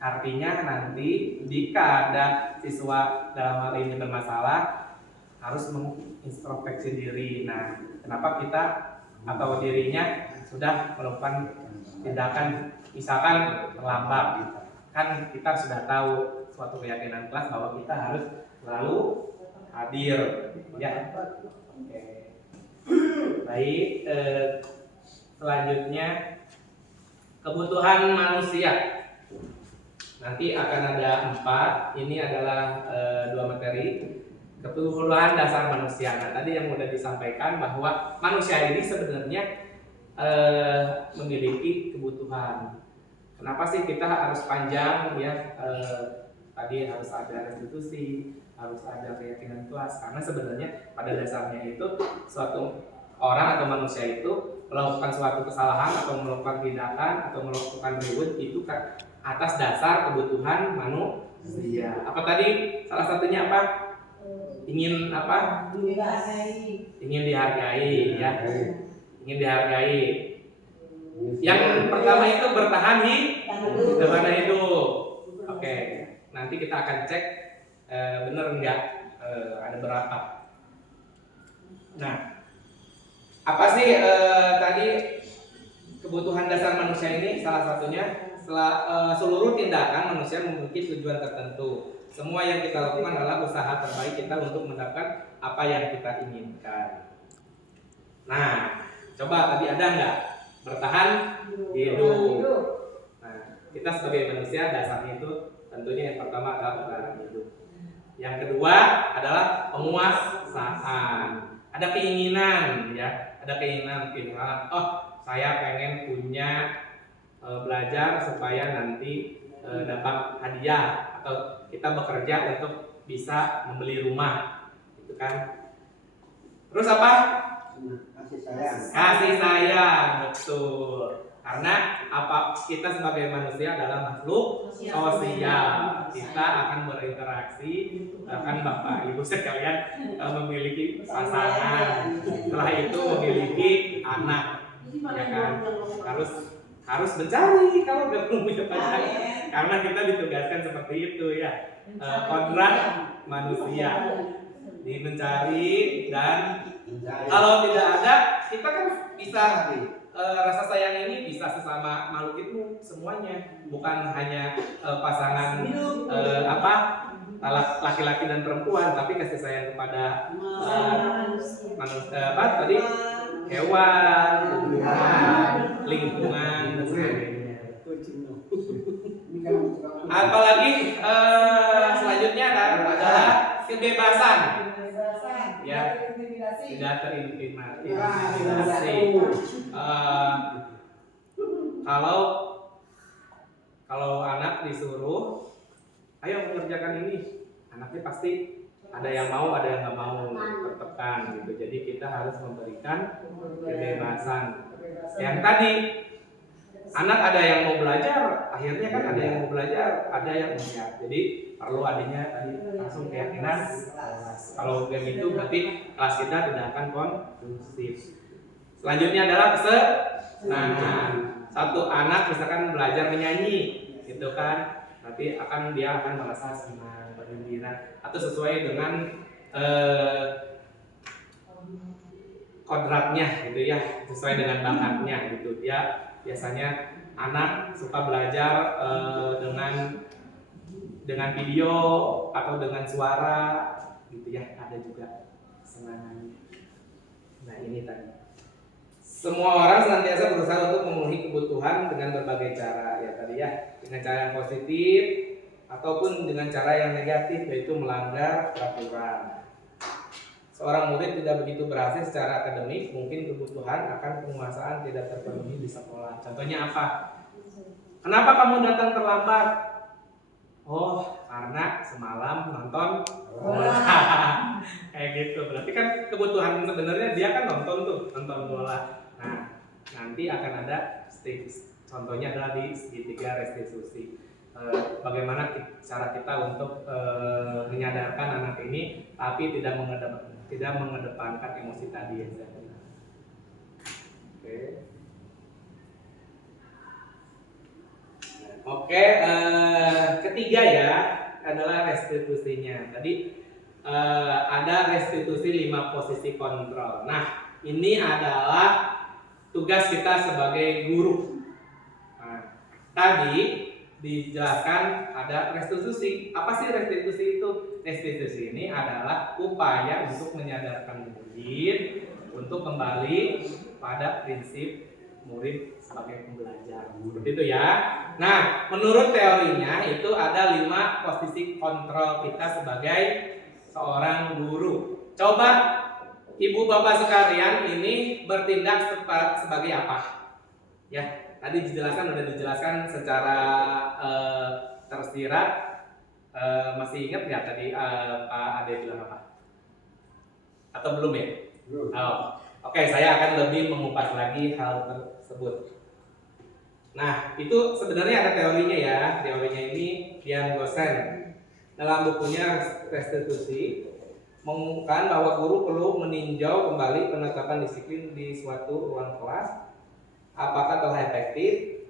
Artinya nanti jika ada siswa dalam hal ini bermasalah, harus mengintrospeksi diri. Nah, kenapa kita atau dirinya sudah melakukan tindakan misalkan terlambat, kan kita sudah tahu suatu keyakinan kelas bahwa kita harus selalu hadir ya. Oke. Baik, selanjutnya kebutuhan manusia. Nanti akan ada 4. Ini adalah 2 materi. Kebutuhan dasar manusia. Nah, tadi yang sudah disampaikan bahwa manusia ini sebenarnya memiliki kebutuhan. Kenapa sih kita harus panjang ya? Tadi harus ada restitusi, harus ada keyakinan kelas. Karena sebenarnya pada dasarnya itu suatu orang atau manusia itu melakukan suatu kesalahan atau melakukan tindakan atau melakukan reward itu kan atas dasar kebutuhan manusia. Apa tadi? Salah satunya apa? Ingin apa? Ingin dihargai ya. Ingin dihargai. Yang pertama itu bertahan hidup. Oke. Nanti kita akan cek benar enggak ada berapa. Nah, apa sih tadi kebutuhan dasar manusia ini? Salah satunya seluruh tindakan manusia memiliki tujuan tertentu. Semua yang kita lakukan adalah usaha terbaik kita untuk mendapatkan apa yang kita inginkan. Nah, coba tadi ada nggak bertahan hidup? Nah, kita sebagai manusia dasarnya itu tentunya yang pertama adalah bertahan hidup. Yang kedua adalah penguasaan. Ada keinginan ya, ada keinginan. Saya pengen punya belajar supaya nanti dapat hadiah, atau kita bekerja untuk bisa membeli rumah, gitu kan. Terus apa? Kasih sayang. Kasih sayang, betul. Karena kita sebagai manusia adalah makhluk sosial. Kita akan berinteraksi, bahkan Bapak Ibu sekalian memiliki pasangan. Setelah itu memiliki anak, ya kan. Harus mencari kalau belum punya pasangan, karena kita ditugaskan seperti itu ya. Kodrat manusia di mencari, dan kalau tidak ada kita kan bisa rasa sayang ini bisa sesama makhluk itu semuanya, bukan hanya pasangan laki-laki dan perempuan, tapi kasih sayang kepada manusia, tadi hewan, lingkungan dan sebagainya. Apalagi selanjutnya adalah kebebasan. Ya, tidak terintimidasi. Kalau anak disuruh, ayo mengerjakan ini, anaknya pasti ada yang mau, ada yang nggak mau, tertekan gitu. Jadi kita harus memberikan kebebasan. Yang tadi anak ada yang mau belajar, akhirnya kan ada yang mau belajar, ada yang enggak. Jadi perlu adanya tadi langsung keyakinan. Kalau game itu berarti kelas kita tidak akan kondusif. Selanjutnya adalah kesenangan. Satu anak misalkan belajar menyanyi, gitu kan, berarti dia akan merasa senang, bergembira, atau sesuai dengan kodratnya gitu ya, sesuai dengan bakatnya gitu. Dia biasanya anak suka belajar dengan video atau dengan suara gitu ya, ada juga kesenangannya. Nah ini tadi, semua orang senantiasa berusaha untuk memenuhi kebutuhan dengan berbagai cara ya tadi ya, dengan cara yang positif ataupun dengan cara yang negatif, yaitu melanggar peraturan. Seorang murid tidak begitu berhasil secara akademik, mungkin kebutuhan akan penguasaan tidak terpenuhi di sekolah. Contohnya apa? Kenapa kamu datang terlambat? Oh, karena semalam nonton bola. Kayak gitu. Berarti kan kebutuhan sebenarnya dia kan nonton bola. Nah, nanti akan ada contohnya adalah di segitiga restitusi. Bagaimana cara kita untuk menyadarkan anak ini, tapi tidak mengedepankan emosi tadi ya. Oke, ketiga ya adalah restitusinya. Tadi ada restitusi 5 posisi kontrol. Nah, ini adalah tugas kita sebagai guru. Nah, tadi dijelaskan ada restitusi. Apa sih restitusi itu? Restitusi ini adalah upaya untuk menyadarkan murid untuk kembali pada prinsip murid sebagai pembelajar. Seperti itu ya. Nah, menurut teorinya itu ada 5 posisi kontrol kita sebagai seorang guru. Coba ibu bapak sekalian ini bertindak sebagai apa? Ya, tadi sudah dijelaskan secara tersirat. Masih ingat nggak tadi Pak Ade bilang apa? Atau belum ya? Belum. Oh. Oke, saya akan lebih mengupas lagi hal tersebut. Nah, itu sebenarnya ada teorinya ya. Teorinya ini Dian Gosen dalam bukunya Restitusi mengumumkan bahwa guru perlu meninjau kembali penetapan disiplin di suatu ruang kelas. Apakah telah efektif?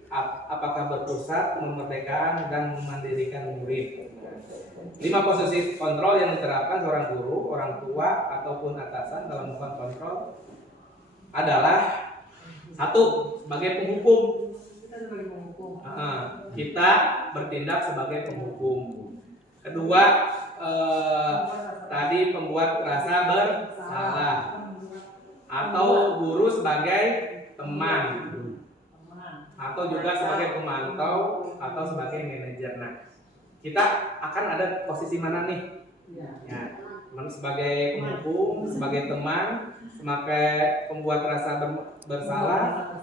Apakah berpusat, memerdekakan dan memandirikan murid? 5 posisi kontrol yang diterapkan seorang guru, orang tua ataupun atasan dalam melakukan kontrol adalah 1. Sebagai penghukum. Kita bertindak sebagai penghukum. 2, tadi pembuat rasa bersalah, atau guru sebagai teman, atau juga sebagai pemantau atau sebagai manajer. Nah, kita akan ada posisi mana nih? Ya, sebagai penghukum, sebagai teman, sebagai pembuat rasa bersalah,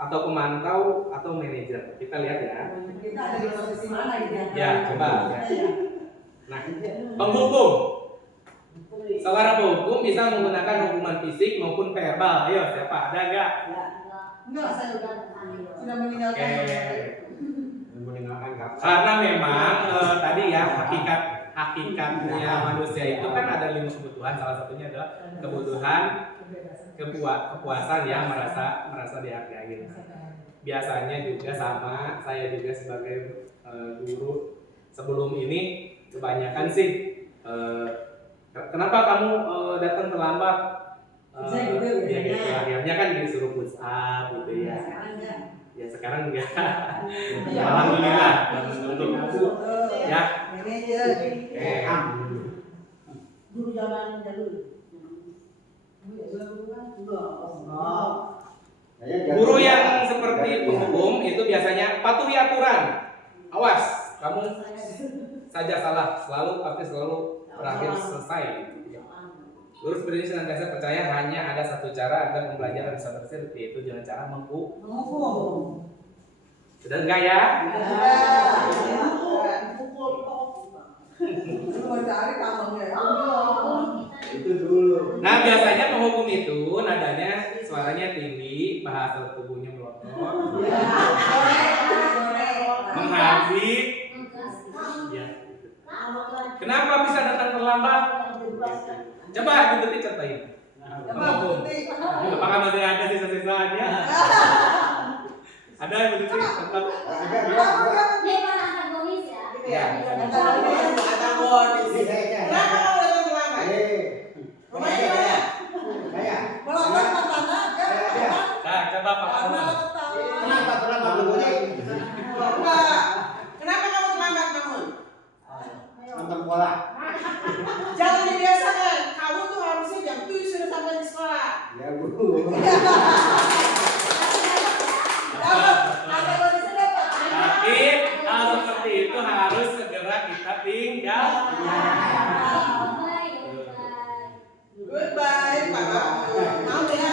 atau pemantau atau manajer. Kita lihat ya. Kita ada di posisi mana gitu ya? Ya, coba ya. Nah, penghukum. Seorang penghukum bisa menggunakan hukuman fisik maupun verbal. Ayo, siapa? Ada nggak? Enggak, saya sudah meninggalkan. Karena memang tadi ya hakikatnya manusia itu kan ada 5 kebutuhan. Salah satunya adalah kebutuhan kepuasan ya, merasa dihargai. Biasanya juga sama saya juga sebagai guru sebelum ini kebanyakan sih kenapa kamu datang terlambat? Bisa gitu, ya gitu. biasanya. Akhirnya kan disuruh push up gitu ya. Sekarang enggak. Ya sekarang enggak. Iya. Alhamdulillah. Alhamdulillah. Ya. Manajer. Oke. Guru zaman dulu. Guru yang seperti penghukum itu biasanya patuhi aturan. Awas, kamu saja salah, selalu berakhir selesai. Guru seperti ini senantiasa percaya hanya ada satu cara agar pembelajaran bisa berhasil, yaitu dengan cara menghukum. Sudah enggak ya? Itu dulu. Nah biasanya menghukum itu nadanya suaranya tinggi, bahasa tubuhnya melotot, menghabis. Ya. Kenapa bisa datang terlambat? Coba diikuti contohin. Menghukum. Apakah masih ada sisa-sisanya? Ada yang begitu tetap. Dia kan antagonis ya. Ya. Antagonis. Kenapa kamu datang terlambat? Rumahnya di mana? Melanggar tanah kan? Nah, coba Pak Arman. Kenapa terlambat begini? Enggak. Kenapa kamu terlambat, Mamun? Nonton bola. Jangan dibiasakan. Kamu tuh harusnya jam 7 sudah sampai di sekolah. Ya Bu. Tapi hal seperti itu harus segera kita tinggal. Goodbye, Pak Mamun. Mau ya?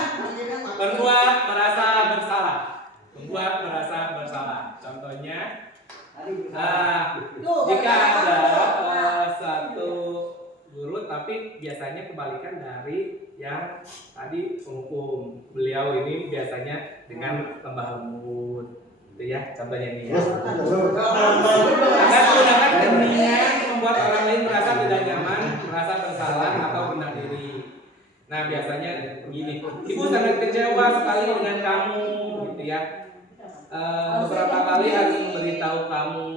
Membuat merasa bersalah. Membuat merasa bersalah. Contohnya, jika ada satu guru tapi biasanya kebalikan dari yang tadi penghukum. Beliau ini biasanya dengan lembah lembut. Itu ya, contohnya ini ya. Agar menggunakan keberanian membuat orang lain merasa tidak nyaman, merasa bersalah atau rendah diri. Nah biasanya begini, ibu sangat kecewa sekali dengan kamu, gitu ya. Beberapa kali harus memberitahu kamu,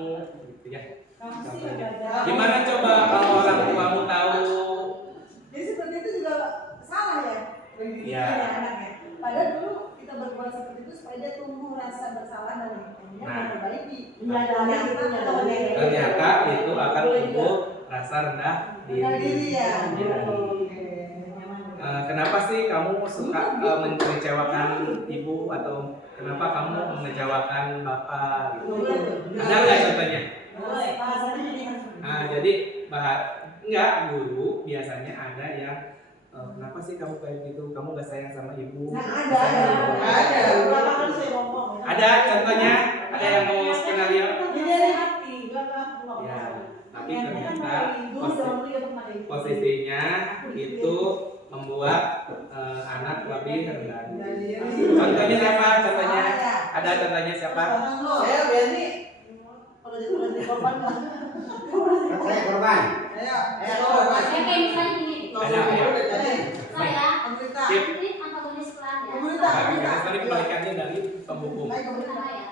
gitu ya. Contohnya. Gimana coba kalau orang tuamu tahu? Jadi seperti itu juga salah ya? Iya. Anaknya. Padahal dulu kita berbuat seperti itu supaya dia tumbuh rasa bersalah dan akhirnya memperbaiki. Ternyata itu akan tumbuh rasa rendah diri. Ya. Kenapa sih kamu suka mengecewakan ibu atau kenapa kamu mengecewakan bapak? Gitu? Ada nggak contohnya? Nah, jadi enggak guru biasanya ada yang kenapa sih kamu kayak gitu? Kamu gak sayang sama ibu? Ada contohnya? Ada yang mau skenario? Ya, tapi ternyata posisinya itu membuat anak lebih rendah. Contohnya siapa? Contohnya ada contohnya siapa? Saya berani. Saya korban. Kayak misalnya gini. Ada ya. Saya Sip. ini antagonis pelan ya. Nah, tadi kebalikannya dari penghukum. Kenapa ya?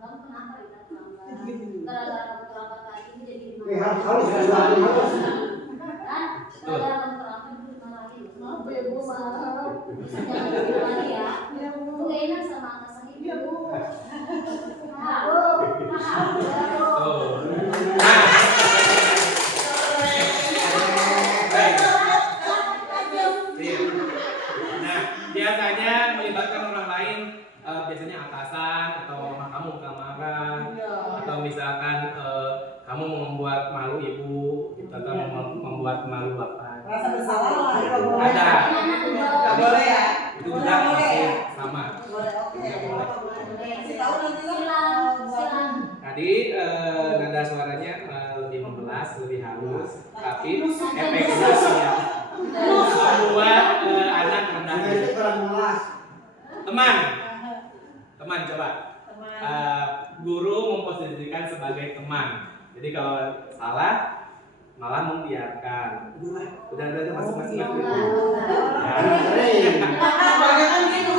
Kamu kenapa kita terlambat? Gara-gara kamu terlambat tadi ini jadi Harus kan? Betul. Gara-gara kamu terlambat itu dimarahin. Kenapa ya bu? Jangan gitu lagi ya. Lu gak enak sama atasan ibu. Iya bu. Paham. Oh. Nah, biasanya melibatkan orang lain, biasanya atasan atau mama kamu marah, atau misalkan kamu membuat malu ibu, gitu, atau membuat malu bapak. Rasa bersalah lah. Ada. Nggak boleh ya? Itu juga masih sama. Boleh, oke. Kasih tahu nanti lah. Silang. Tadi nada suaranya lebih membelas, lebih halus, tapi efeknya siap membuat anak rendah diri. Teman coba. Guru memposisikan sebagai teman. Jadi kalau salah malah membiarkan. Udah masing-masing. Kebanyakan gitu.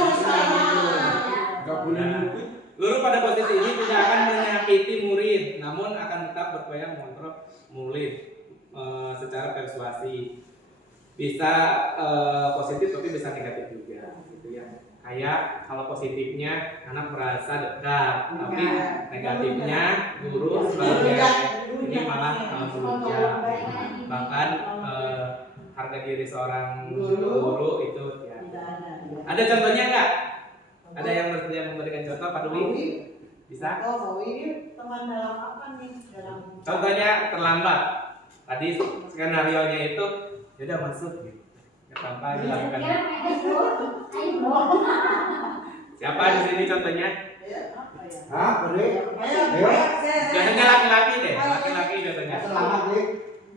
Gak boleh ngikut. Guru pada posisi ini tidak akan menyakiti murid, namun akan tetap berupaya mengontrol murid secara persuasi. bisa positif tapi bisa negatif juga gitu ya. Kayak kalau positifnya anak merasa dekat, tapi negatifnya guru sebagai ini malah melunjak. Bahkan harga diri seorang guru itu ya. Ada contohnya nggak? Ada yang memberikan contoh, Pak Dwi? Bisa? Oh, ini teman dalam apa nih? Dalam Contohnya terlambat. Tadi skenario-nya itu sudah masuk gitu. Tanpa dilakukan. Siapa di sini contohnya? Hah, boleh? Ayo. Biasanya laki-laki deh, laki-laki contohnya. Selamat nih.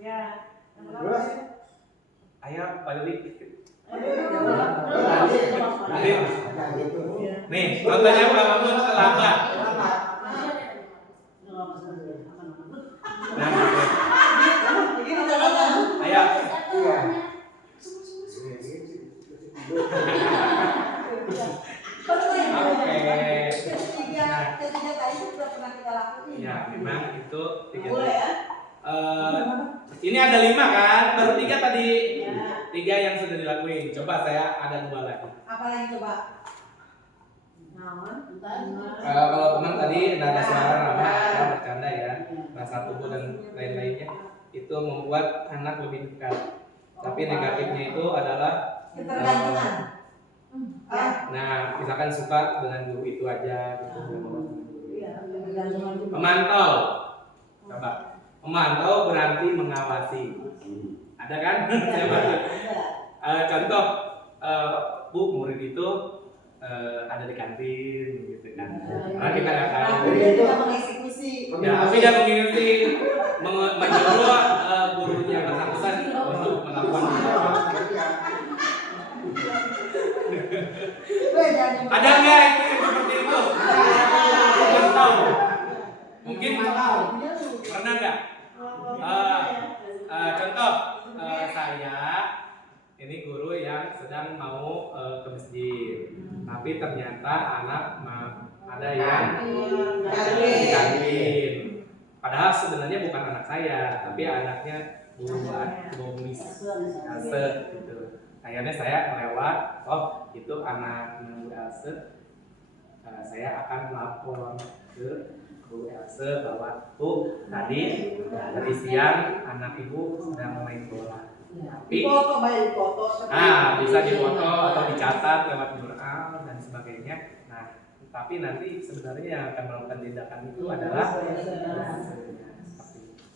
Ya. Terus? Ayo, Pak Dwi. Tadi. Nah, gitu. Nih, contohnya Pak Mahmud terlambat. Nah, gitu. Ayo. Iya. Ketiga tadi itu sudah pernah kita lakuin. Ya, memang itu tiga. Boleh ya? Ini ada 5 kan, baru 3 tadi. 3 yang sudah dilakuin. Coba saya ada 2 lagi. Apa lagi coba? Kalau teman tadi nada suara ramah, bercanda ya, rasa tubuh dan lain-lainnya itu membuat anak lebih dekat. Tapi negatifnya itu adalah Ketergantungan. nah, misalkan suka dengan guru itu aja gitu. Iya, ketergantungan juga. Memantau. Coba. Memantau berarti mengawasi. Ada kan? Contoh, Bu, murid itu ada di kantin gitu kan. Karena kita nggak tahu. Kita mengeksekusi. Ya, tapi dia mengikuti menyuruh gurunya bersangkutan untuk melakukan ada nggak itu yang seperti itu? Belum tahu. Mungkin pernah nggak? Contoh, saya ini guru yang sedang mau ke masjid, tapi ternyata anak ada yang di kantin. Padahal sebenarnya bukan anak saya, tapi anaknya Bu Miss Ase gitu. Akhirnya saya melewat, oh itu anak Bu Else, saya akan melapor ke Bu Else bahwa Bu tadi siang anak ibu sedang main bola. Tapi bisa difoto atau dicatat lewat mural dan sebagainya. Nah, tapi nanti sebenarnya yang akan melakukan tindakan itu adalah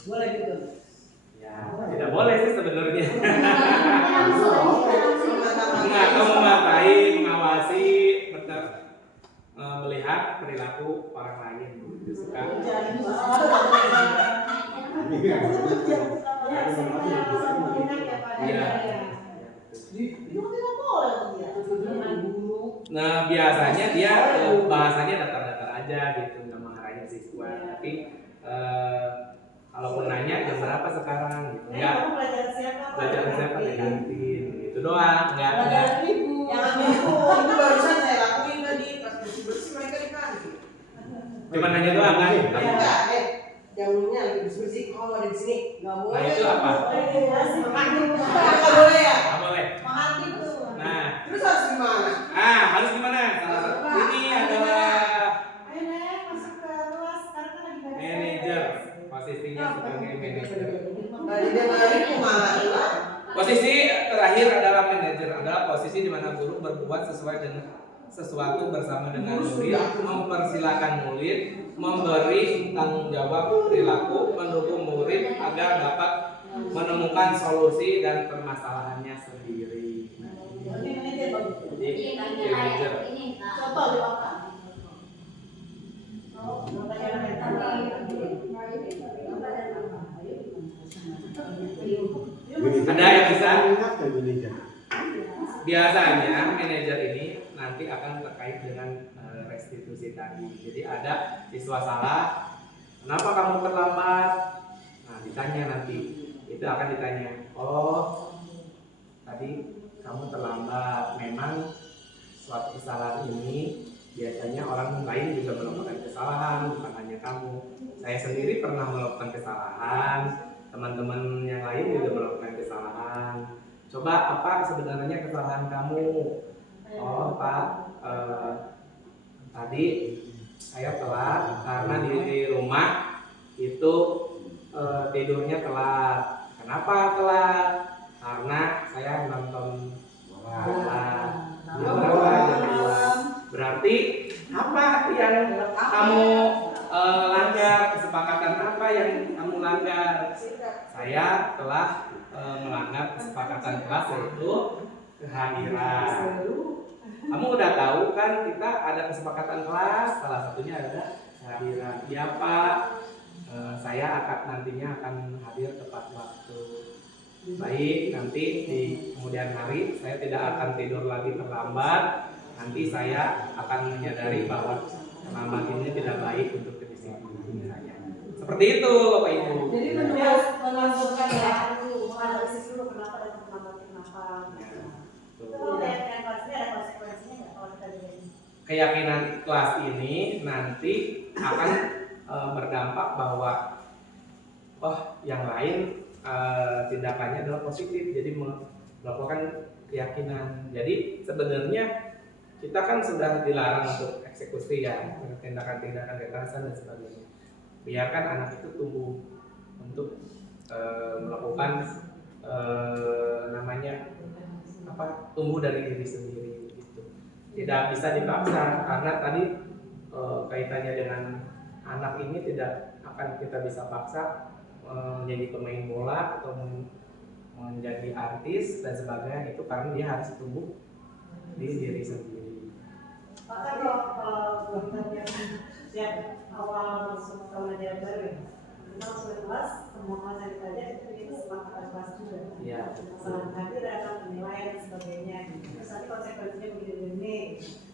Boleh gitu. ya, tidak boleh sih sebenarnya. Atau memakai, mengawasi, melihat perilaku orang lain gitu suka. Nah, biasanya dia bahasanya datar-datar aja gitu, nggak mengarahin siswa. Tapi kalaupun nanya jam berapa sekarang gitu, ya belajar siapa di kantin gitu doang, nggak. Itu barusan saya lakuin tadi pas bersih mereka di kantin. Cuma nanya doang kan? Enggak, jamnya lagi bersih. Kalau ada di sini nggak boleh. Nah itu apa? Nggak boleh ya? Nggak boleh. Mahal gitu. Nah, Terus harus gimana? harus gimana? Salah satu ini adalah Ayo Nek, masuk ke kelas. Sekarang kan lagi beres. manajer, posisinya sebagai manajer. Tadi dia balik malah. Posisi terakhir adalah manajer, adalah posisi di mana guru berbuat sesuai dengan sesuatu bersama dengan murid, mempersilahkan murid, memberi tanggung jawab perilaku, mendukung murid agar dapat menemukan solusi dan permasalahannya sendiri. Jadi manajer. Contoh di Bapak. Ada yang bisa? Biasanya manajer ini nanti akan terkait dengan restitusi tadi. Jadi ada siswa salah, kenapa kamu terlambat? Nah ditanya nanti, itu akan ditanya. Oh, tadi kamu terlambat. Memang suatu kesalahan ini biasanya orang lain juga melakukan kesalahan, bukan hanya kamu. Saya sendiri pernah melakukan kesalahan, teman-teman yang lain juga melakukan kesalahan. coba apa sebenarnya kesalahan kamu? Oh Pak, tadi saya telat karena di rumah itu tidurnya telat. Kenapa telat? Karena saya nonton bola. Berarti apa yang kamu langgar? Kesepakatan apa yang kamu langgar? Saya telah melanggar kesepakatan kelas, yaitu kehadiran. Kamu udah tahu kan kita ada kesepakatan kelas, salah satunya adalah kehadiran. Ya Pak, saya nantinya akan hadir tepat waktu. Baik, nanti di kemudian hari saya tidak akan tidur lagi terlambat. Nanti saya akan menyadari bahwa terlambat ini tidak baik untuk kedisiplinan saya. Seperti itu Bapak Ibu. Jadi menunjukkan ya, menganalisis dulu kenapa dan kenapa. Kalau keyakinan kelasnya ada konsekuensinya nggak kalau kita jadi? Keyakinan kelas ini nanti akan berdampak bahwa yang lain tindakannya adalah positif, jadi melakukan keyakinan. Jadi sebenarnya kita kan sudah dilarang untuk eksekusi ya, tindakan-tindakan kekerasan dan sebagainya. Biarkan anak itu tumbuh untuk melakukan tumbuh dari diri sendiri gitu. Tidak bisa dipaksa karena tadi kaitannya dengan anak ini tidak akan kita bisa paksa menjadi pemain bola atau menjadi artis dan sebagainya, itu karena dia harus tumbuh di diri sendiri. Maka kalau dokter yang sejak awal masuk ke pelajaran baru ya, kita masuk ke kelas, semua kelas yang kita lihat itu kita sepakatan kelas juga. Ya. Masalah kehadiran, penilaian dan sebagainya. Terus nanti konsekuensinya begini-begini.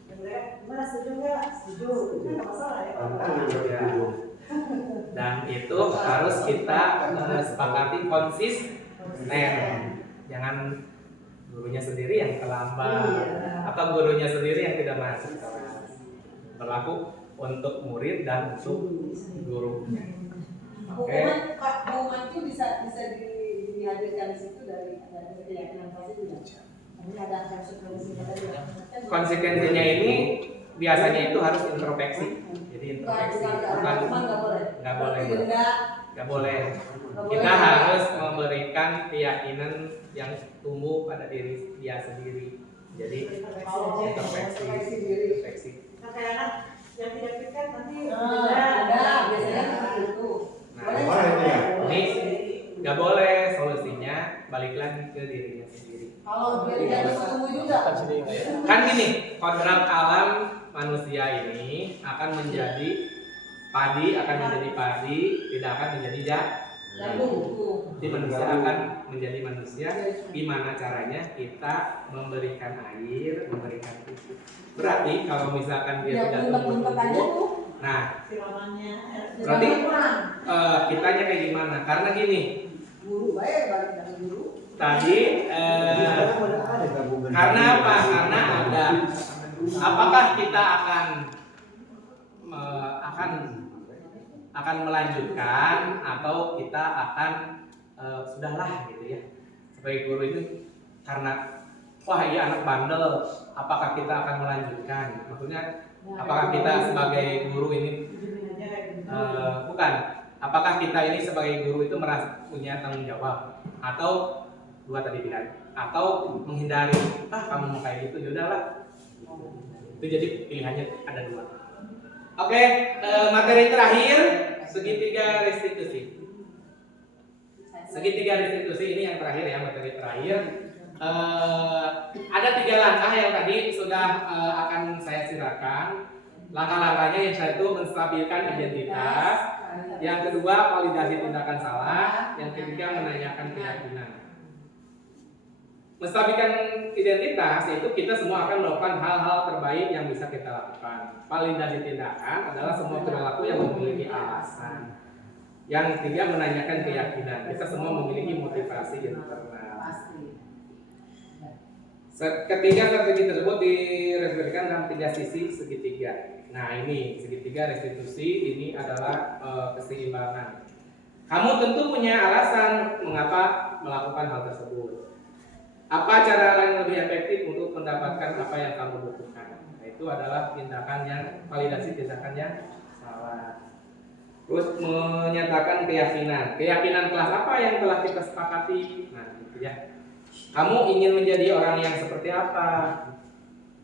Dan mereka, gimana setuju nggak? Setuju. Itu nggak masalah ya. Ya. Dan itu harus kita sepakati konsisten. Jangan gurunya sendiri yang terlambat atau gurunya sendiri yang tidak masuk kelas. Berlaku untuk murid dan untuk gurunya. Oke. Hukuman itu bisa dihadirkan di situ dari keyakinan kelas itu ya. Ini ada konsekuensinya tadi. Konsekuensinya ini biasanya itu harus introspeksi. Jadi introspeksi. Nggak boleh. Kita harus memberikan keyakinan yang tumbuh pada diri dia sendiri. Jadi introspeksi. Kadang-kadang yang tidak pikat nanti ada biasanya seperti itu. Ini nggak boleh, solusinya balik lagi ke dirinya sendiri. Kalau dia ketemu juga. Kan gini, kodrat alam manusia ini akan menjadi padi, tidak akan menjadi jagung. Jadi manusia akan menjadi manusia. Gimana caranya kita memberikan air, memberikan pupuk. Berarti kalau misalkan dia tidak tumbuh, nah berarti kitanya kayak gimana? Karena gini, Guru baik balik dari guru. tadi karena apa? Karena ada. Apakah kita akan melanjutkan atau kita akan sudahlah gitu ya. Sebagai guru ini karena wah iya anak bandel, apakah kita akan melanjutkan? Maksudnya apakah kita sebagai guru ini bukan? Apakah kita ini sebagai guru itu merasa punya tanggung jawab atau dua tadi bilang atau menghindari kamu mau kayak gitu yaudahlah. Itu jadi pilihannya ada dua. Oke, materi terakhir segitiga restitusi. Segitiga restitusi ini yang terakhir ya, materi terakhir. Ada 3 langkah yang tadi sudah akan saya silakan. Langkah-langkahnya yang satu menstabilkan identitas, yang kedua validasi tindakan salah, yang ketiga menanyakan keyakinan. Menstabilkan identitas yaitu kita semua akan melakukan hal-hal terbaik yang bisa kita lakukan. Validasi tindakan adalah semua perilaku yang memiliki alasan. Yang ketiga menanyakan keyakinan. Kita semua memiliki motivasi internal. Ketiga strategi tersebut direferensikan dalam 3 sisi segitiga. Nah ini segitiga restitusi ini adalah keseimbangan. Kamu tentu punya alasan mengapa melakukan hal tersebut. Apa cara yang lebih efektif untuk mendapatkan apa yang kamu butuhkan? Nah, itu adalah tindakan yang validasi tindakan yang salah. Terus menyatakan keyakinan. Keyakinan kelas apa yang telah kita sepakati? Nah, gitu ya. Kamu ingin menjadi orang yang seperti apa?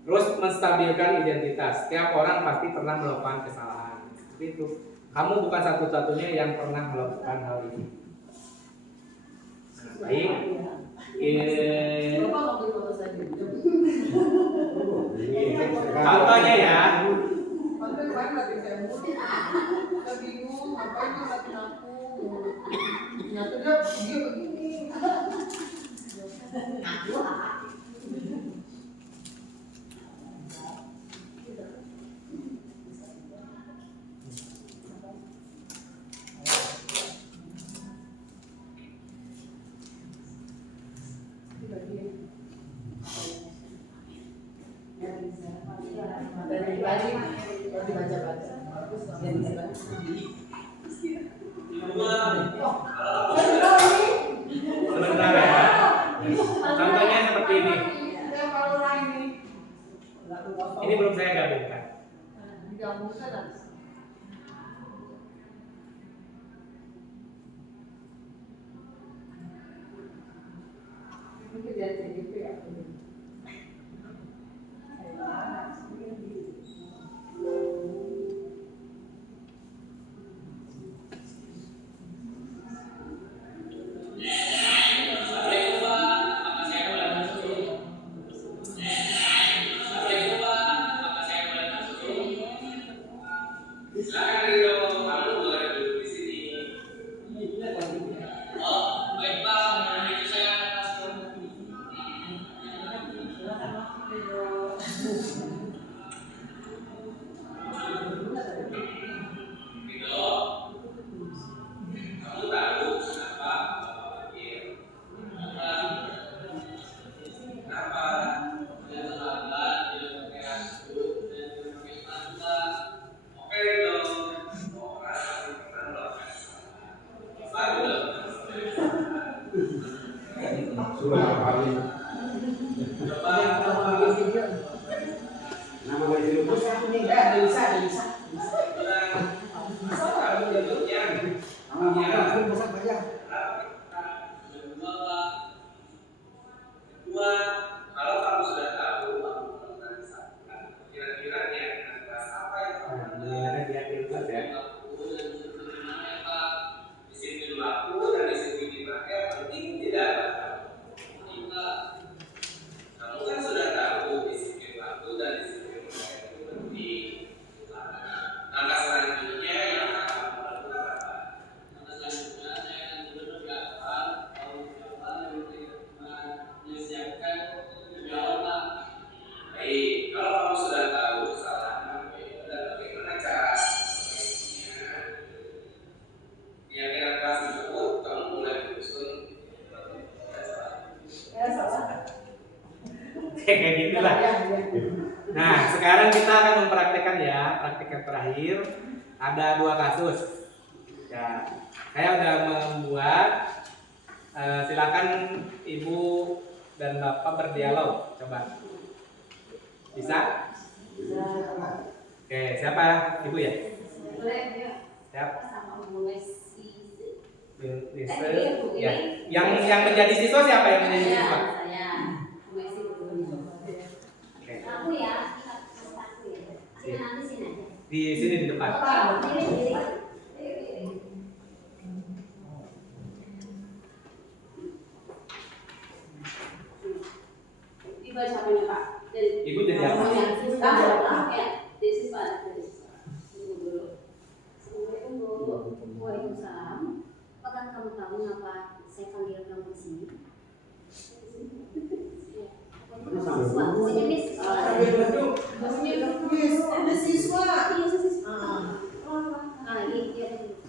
Terus menstabilkan identitas. Setiap orang pasti pernah melakukan kesalahan. Seperti itu. Kamu bukan satu-satunya yang pernah melakukan hal ini. Nah, baik. Bapak ngambil foto saya gitu. Contohnya ya. Padahal kemarin lagi saya mulu. Saya bingung, ngapain dia ngeliatin aku. Ternyata dia begini. Dari pagi dibaca-baca. Sebentar ya. Contohnya seperti ini. Ini belum saya gabungkan. Digabungkan. Ini kerjaan CDP ya. Kayak gitulah. Nah, sekarang kita akan mempraktekkan ya, praktikan terakhir. Ada 2 kasus. Ya, saya udah membuat. Silakan Ibu dan Bapak berdialog. Coba. Bisa? Oke, siapa? Ibu ya? Siap. Ya. Yang menjadi siswa siapa yang menjadi siswa? Aku ya, sini nanti sini aja. Di sini di depan. Dibaca apanya Pak? Ibu jadi apa? Jadi siswa. Tunggu dulu. Assalamualaikum Bu. Waalaikumsalam. Apakah kamu tahu mengapa saya panggil kamu di sini? Ada siswa.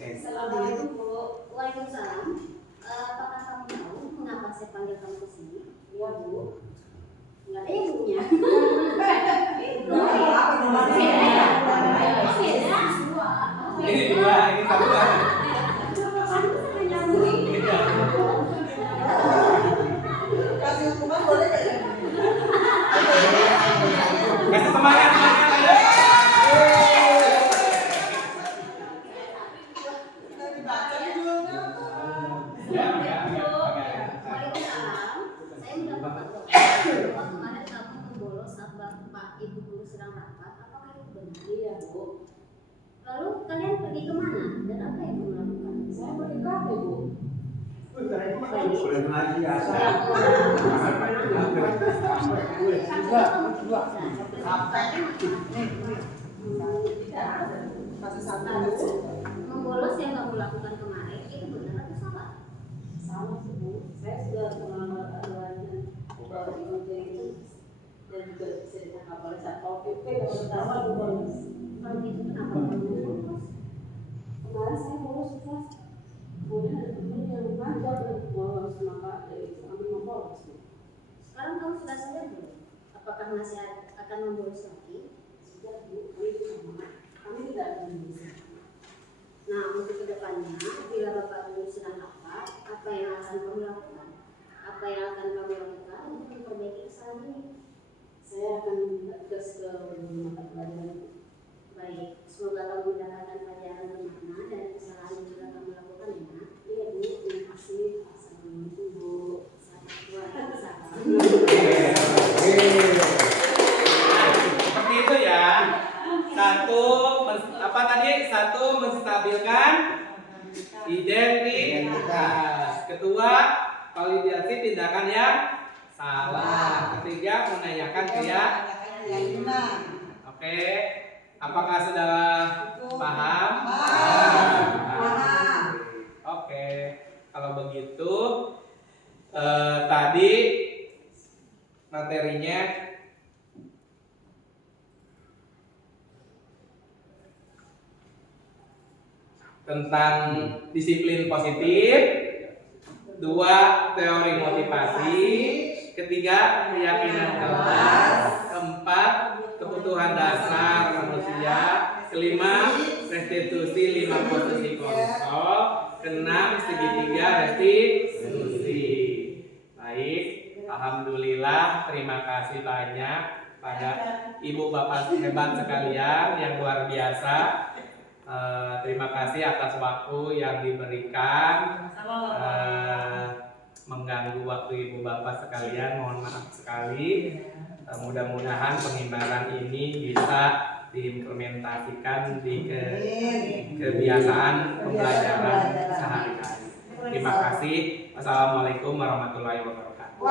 Assalamualaikum Bu. Waalaikumsalam. Apakah kamu tahu mengapa saya panggil kamu ke sini? Iya Bu. Enggak ada ibunya. Ini 2, ini 1. Kasih hukuman Lalu kalian pergi kemana dan apa yang kamu lakukan? Saya pergi kafe, Bu. Sudah mengaji biasa. Membolos yang kamu lakukan kemarin itu benar atau salah? Salah sih, Bu. Saya sudah mengalami aturan di hotel itu dan juga bisa ditangkap oleh Satpol PP dan pertama di bolos. Kalau gitu kenapa kamu bolos? Kemarin saya bolos kelas. Kemudian ada teman yang ngajak untuk bolos, maka dari itu kami mau bolos. Sekarang kamu sudah sadar belum? Apakah masih akan membolos lagi? Sudah, Bu, kami sama. Kami tidak akan bisa. Nah, untuk kedepannya, bila Bapak Guru sedang apa yang akan kamu lakukan? Apa yang akan kamu lakukan untuk memperbaiki kesalahan ini? Saya akan minta tugas ke mata pelajaran. Baik, semoga kamu mendapatkan pelajaran bermakna dari kesalahan yang sudah kamu lakukan ya. Iya, Bu, terima kasih. Assalamualaikum, Bu. Waalaikumsalam. Seperti itu ya. Satu menstabilkan identitas. Kedua, validasi tindakan yang salah. Ketiga, menanyakan keyakinan. Oke, apakah sudah paham? Paham. Oke, kalau begitu tadi materinya tentang disiplin positif, 2 teori motivasi, 3 keyakinan kelas, 4 kebutuhan dasar manusia, 5 restitusi 5 posisi kontrol, 6 segitiga restitusi. Baik, alhamdulillah, terima kasih banyak pada ibu bapak hebat sekalian yang luar biasa. Terima kasih atas waktu yang diberikan. Mengganggu waktu ibu bapak sekalian, mohon maaf sekali. Mudah-mudahan pengimbaran ini bisa diimplementasikan di kebiasaan pembelajaran sehari-hari. Terima kasih. Wassalamualaikum warahmatullahi wabarakatuh.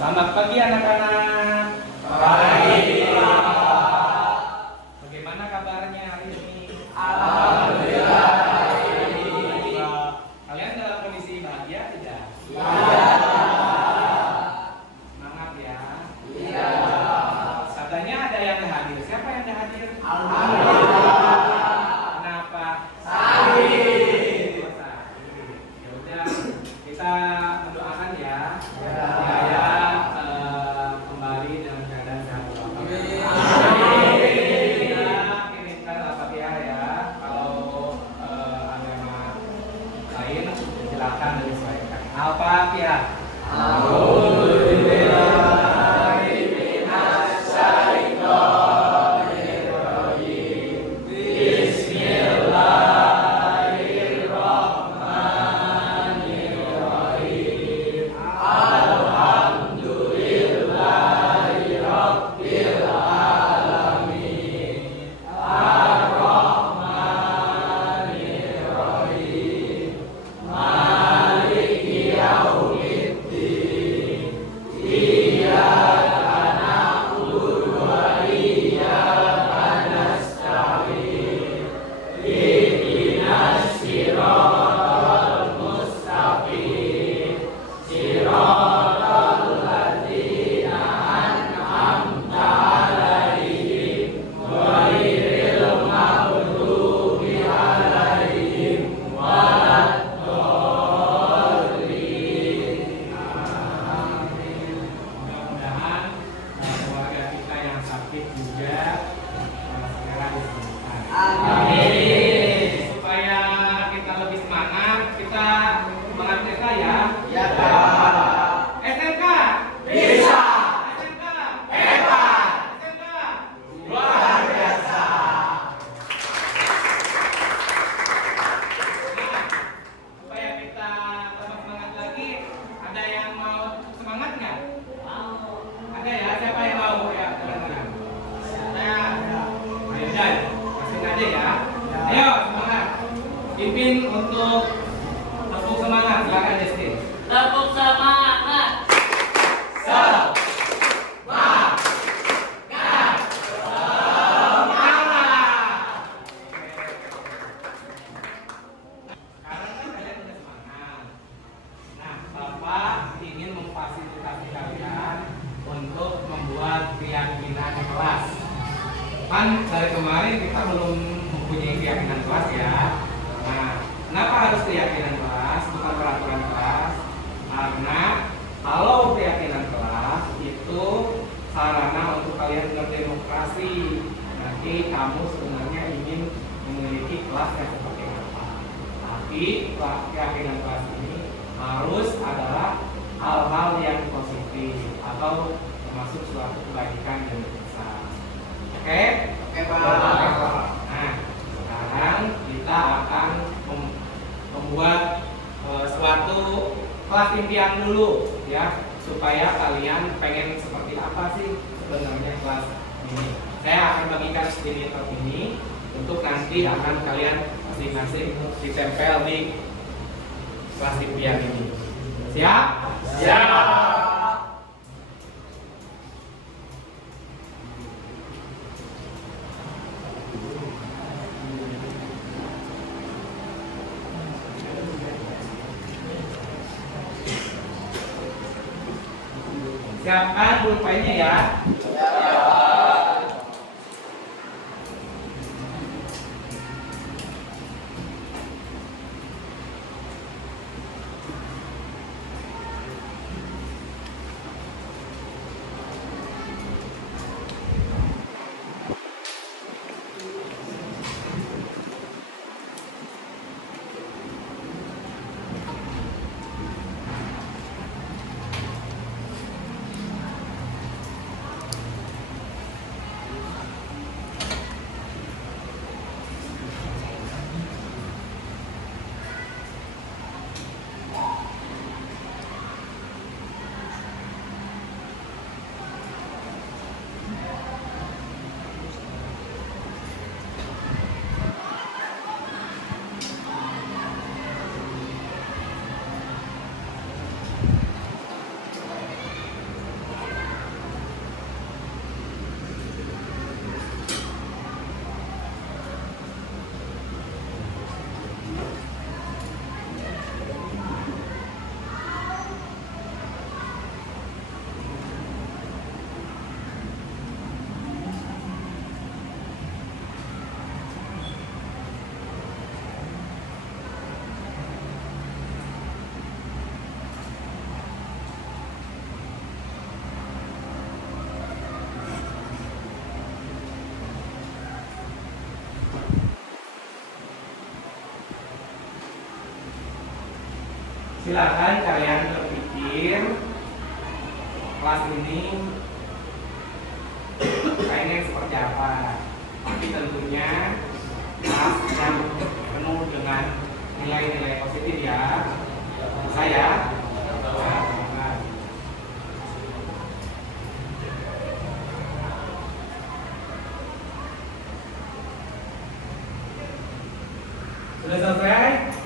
Selamat pagi anak-anak. Pagi. Bagaimana kabarnya hari ini? Alhamdulillah. Kalian dalam kondisi bahagia tidak? Iya. Semangat ya. Iya. Katanya ada yang hadir. Siapa yang hadir? Alhamdulillah. Kenapa? Sakit. Ya udah, kita mendoakan ya. Supaya kembali dalam keadaan sehat walafiat. Kita kirimkan Al-Fatihah ya. Kalau agama lain silakan disesuaikan. Al-Fatihah. Bismillahirrahmanirrahim. aja ya. Ayo semangat. Pimpin untuk tepuk semangat, silakan Justin. Tepuk semangat. Sekarang kan kalian udah semangat. Nah, Bapak ingin memfasilitasi kalian untuk membuat keyakinan kelas. Kan dari kemarin kita belum mempunyai keyakinan kelas ya. Nah, kenapa harus keyakinan kelas, bukan peraturan kelas? Karena kalau keyakinan kelas itu sarana untuk kalian berdemokrasi. Nanti kamu sebenarnya ingin memiliki kelas yang seperti apa? Tapi keyakinan kelas ini harus adalah hal-hal yang positif atau termasuk suatu kebaikan yang besar. Oke? Oke, Pak. Nah, sekarang kita akan membuat suatu kelas impian dulu ya, supaya kalian pengen seperti apa sih sebenarnya kelas ini. Saya akan bagikan screenshot ini untuk nanti akan kalian masing-masing ditempel di kelas impian ini. Siap? Siap. Siapkan pulpennya ya. Silakan kalian berpikir kelas ini pengen seperti apa. Tapi tentunya kelas yang penuh dengan nilai-nilai positif ya. Saya sudah selesai?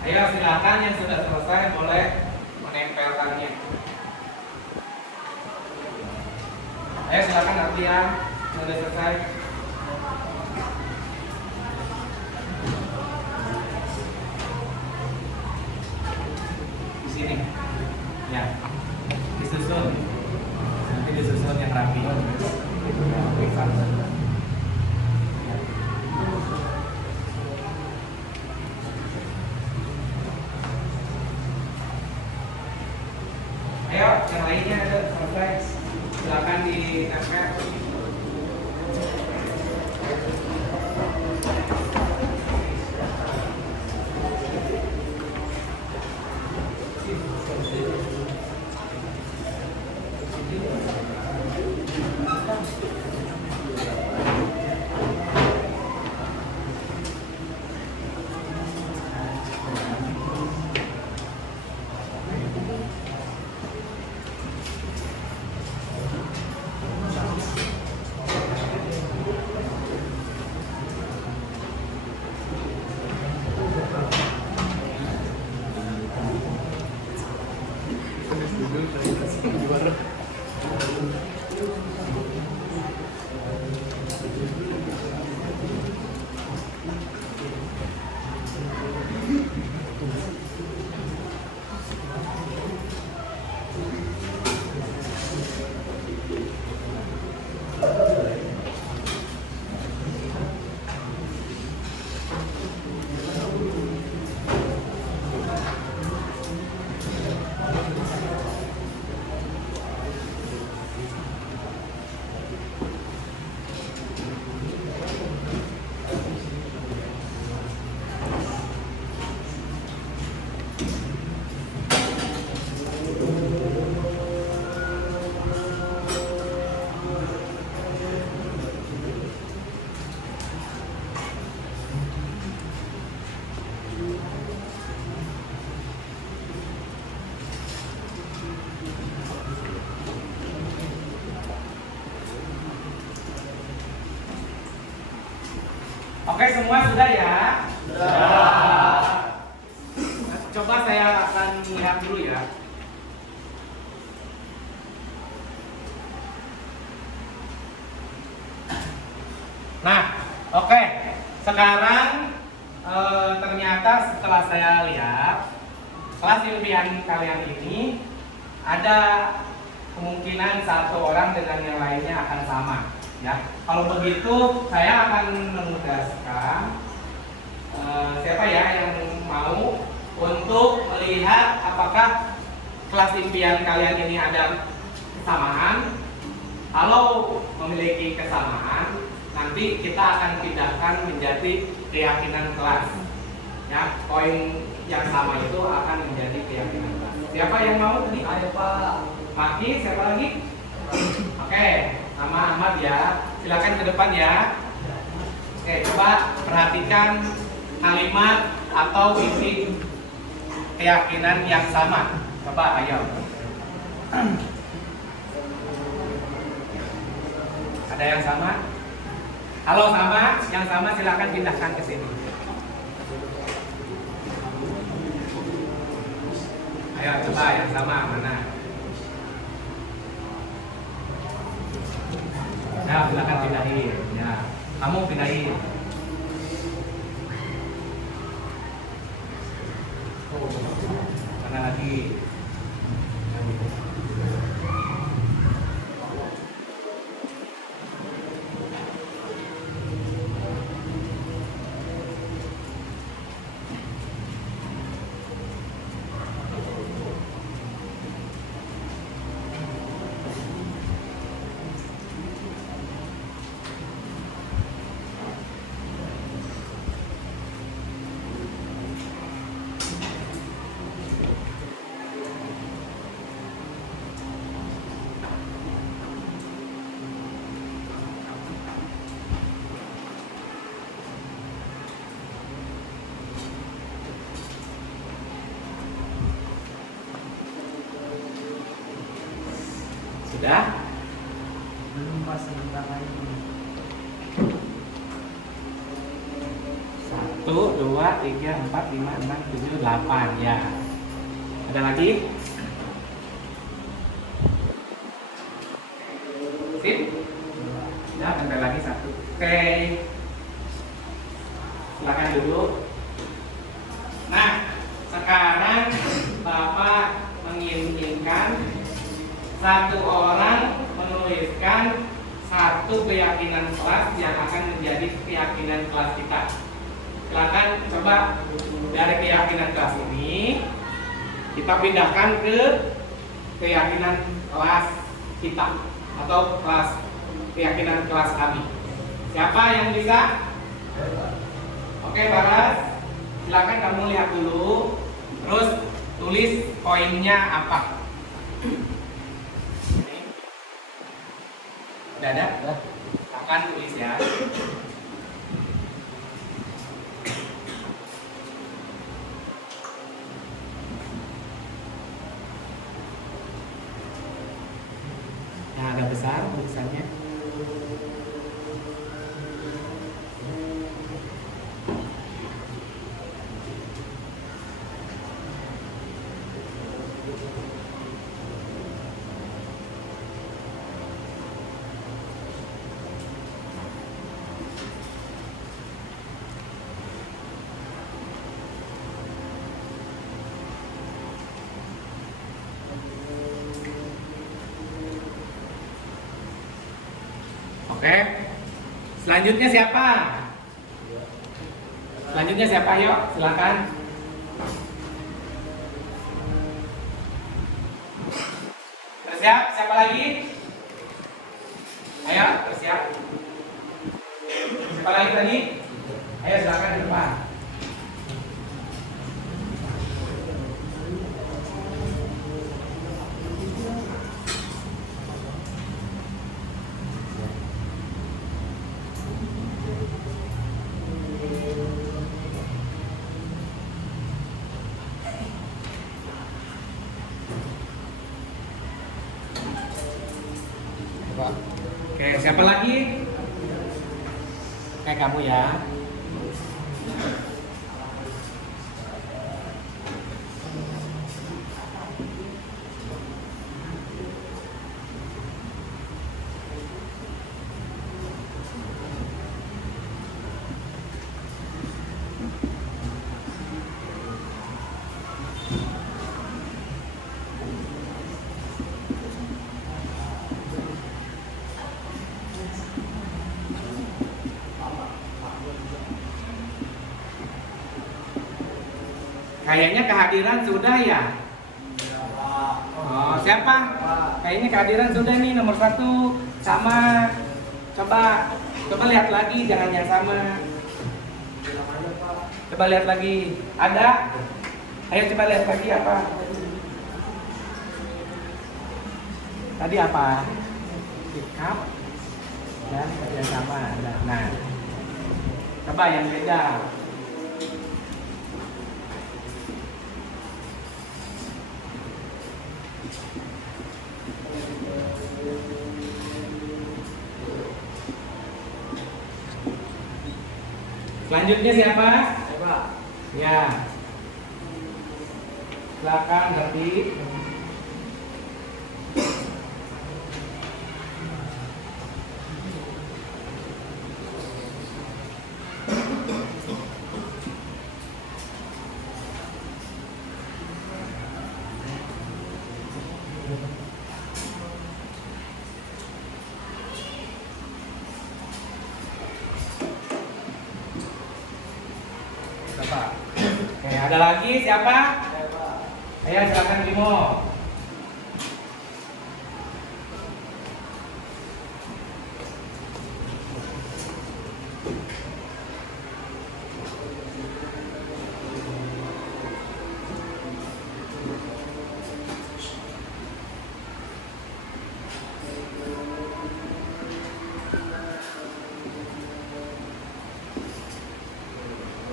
Ayo silakan yang sudah selesai boleh menempelkannya. Ayo silakan latihan sudah selesai. Di sini, ya, disusun. Nanti disusun yang rapi. Ayo, yang lainnya ada selesai. Silakan ditempel. Oke, semua sudah ya? Sudah. Coba saya akan lihat dulu ya. Nah, oke. Sekarang ternyata setelah saya lihat kelas impian kalian ini ada kemungkinan satu orang dengan yang lainnya akan sama. Ya, kalau begitu saya akan menugaskan siapa ya yang mau untuk melihat apakah kelas impian kalian ini ada kesamaan. Kalau memiliki kesamaan, nanti kita akan pindahkan menjadi keyakinan kelas. Ya, poin yang sama itu akan menjadi keyakinan kelas. Siapa yang mau tadi? Ayo Pak. Maki, siapa lagi? Oke, sama Ahmad ya. Silakan ke depan ya. Oke, coba perhatikan kalimat atau isi keyakinan yang sama. Coba ayo. Ada yang sama? Kalau sama, yang sama silakan pindahkan ke sini. Ayo coba yang sama mana? Ya, silakan pindahin. Ya, kamu pindahin. Mana lagi? Sudah? Belum pas sebentar lagi. 1, 2, 3, 4, 5, 6, 7, 8 ya. Ada lagi? Sip? Ya, ada lagi 1. Oke. Silakan duduk. Nah, sekarang Bapak menginginkan satu orang menuliskan satu keyakinan kelas yang akan menjadi keyakinan kelas kita. Silakan coba dari keyakinan kelas ini kita pindahkan ke keyakinan kelas kita atau kelas keyakinan kelas kami. Siapa yang bisa? Oke, Baras, silakan kamu lihat dulu, terus tulis poinnya apa. Udah ada? Akan tulis ya. Yang agak besar tulisannya. Oke. Selanjutnya siapa? Selanjutnya siapa? Yuk, silakan. Bersiap, siapa lagi? Ayo, bersiap. Siapa lagi tadi? Ayo, silakan di depan. Oke, siapa lagi? Kayak kamu ya. Kayaknya kehadiran sudah ya. Oh, siapa? Kayaknya kehadiran sudah nih nomor 1 sama. Coba lihat lagi, jangan yang sama. Coba lihat lagi. Ada? Ayo coba lihat lagi apa? Tadi apa? Sikap dan kerjasama. Nah, coba yang beda. Selanjutnya siapa? Ya. Silakan Berti. Oke, ada lagi siapa? Ayo silakan Bimo.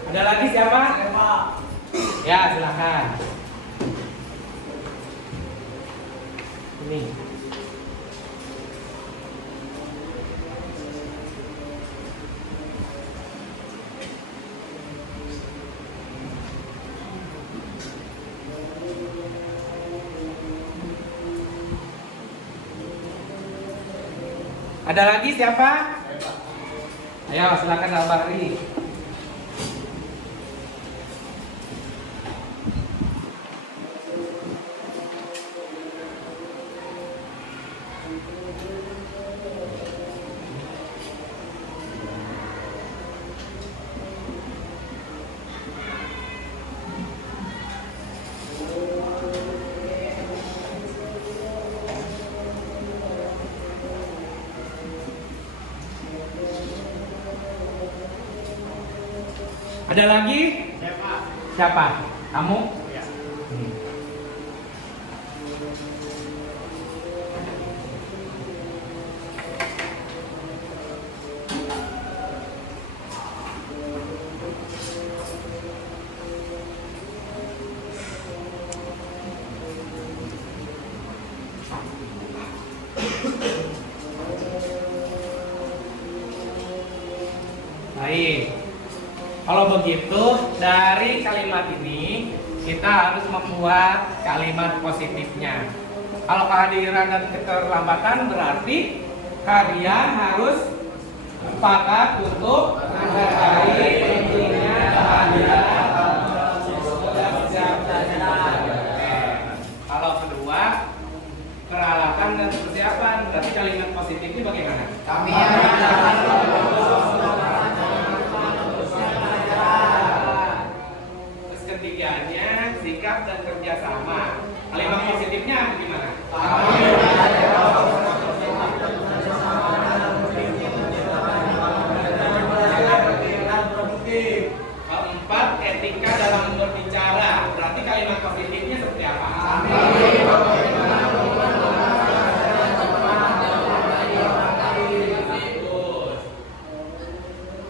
Ada lagi siapa? Ya, silakan. Ini. Ada lagi siapa? Ayo, silakan Al-Bahri. Ada lagi? Siapa? Kamu? Ya. Baik. Kalau begitu, dari kalimat ini kita harus membuat kalimat positifnya. Kalau kehadiran dan keterlambatan berarti kalian harus sepakat untuk menghargai pentingnya kehadiran. Kalau kedua, peralatan dan persiapan, berarti kalimat positifnya bagaimana? Kami ketiganya sikap dan kerjasama. Kalimat positifnya gimana? Keempat, etika dalam berbicara. Berarti kalimat positifnya seperti apa?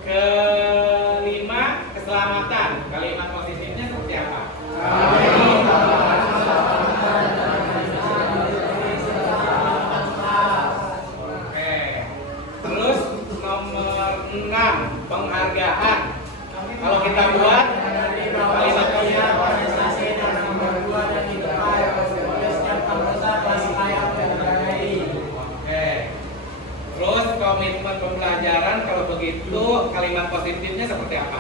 Kelima, keselamatan. Kalimat positifnya seperti apa? Oke. Terus nomor 6, penghargaan. Kalau kita buat kalimatnya oke. Terus komitmen pembelajaran, kalau begitu kalimat positifnya seperti apa?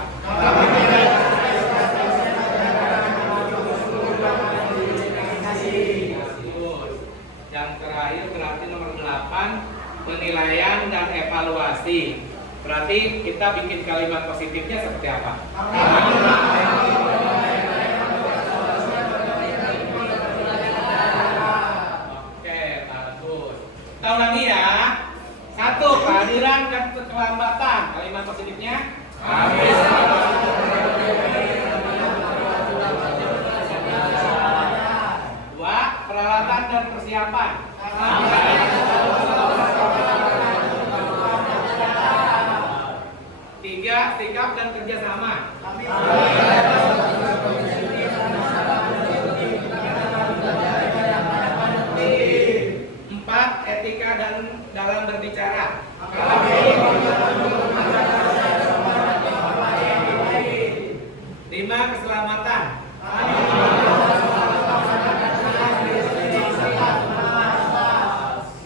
Yang terakhir berarti nomor 8, penilaian dan evaluasi. Berarti kita bikin kalimat positifnya seperti apa? Satu, kehadiran dan keterlambatan. Kalimat positifnya. Dua, peralatan dan persiapan. Tiga, sikap dan kerjasama. Empat, etika dan dalam berbicara. Lima, keselamatan.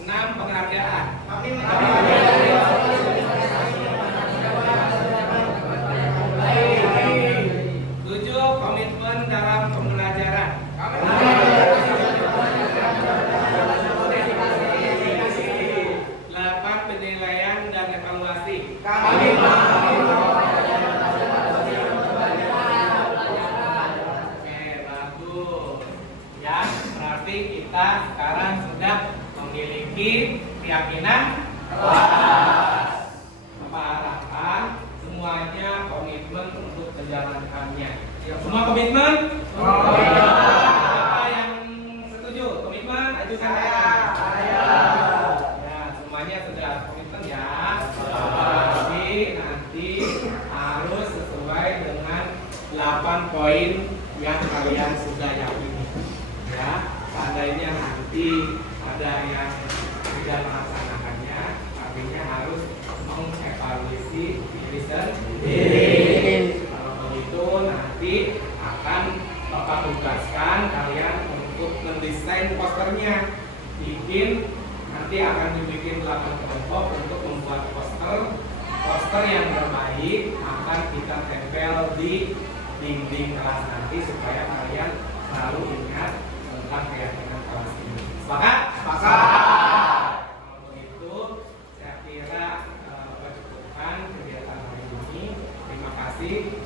Enam, penghargaan. Tujuh, komitmen dalam pembelajaran. Delapan, penilaian dan evaluasi. Oke, bagus. Ya, berarti kita sekarang sudah memiliki keyakinan apa harapan semuanya komitmen untuk menjalankannya. Semua komitmen? Siapa yang setuju? Komitmen? Ajukan tangan. Ya, semuanya sudah komitmen ya. Tapi nanti harus sesuai dengan 8 poin yang kalian sudah yakini. Ya, seandainya nanti ada yang tidak melaksanakannya, artinya harus mengevaluasi diri sendiri. Kalau begitu nanti akan Bapak tugaskan kalian untuk mendesain posternya. Nanti akan dibikin 8 kelompok untuk membuat poster yang terbaik akan kita tempel di dinding kelas nanti supaya kalian selalu ingat tentang keyakinan kelas ini. Sepakat? Kalau begitu saya kira cukupkan kegiatan hari ini. Terima kasih.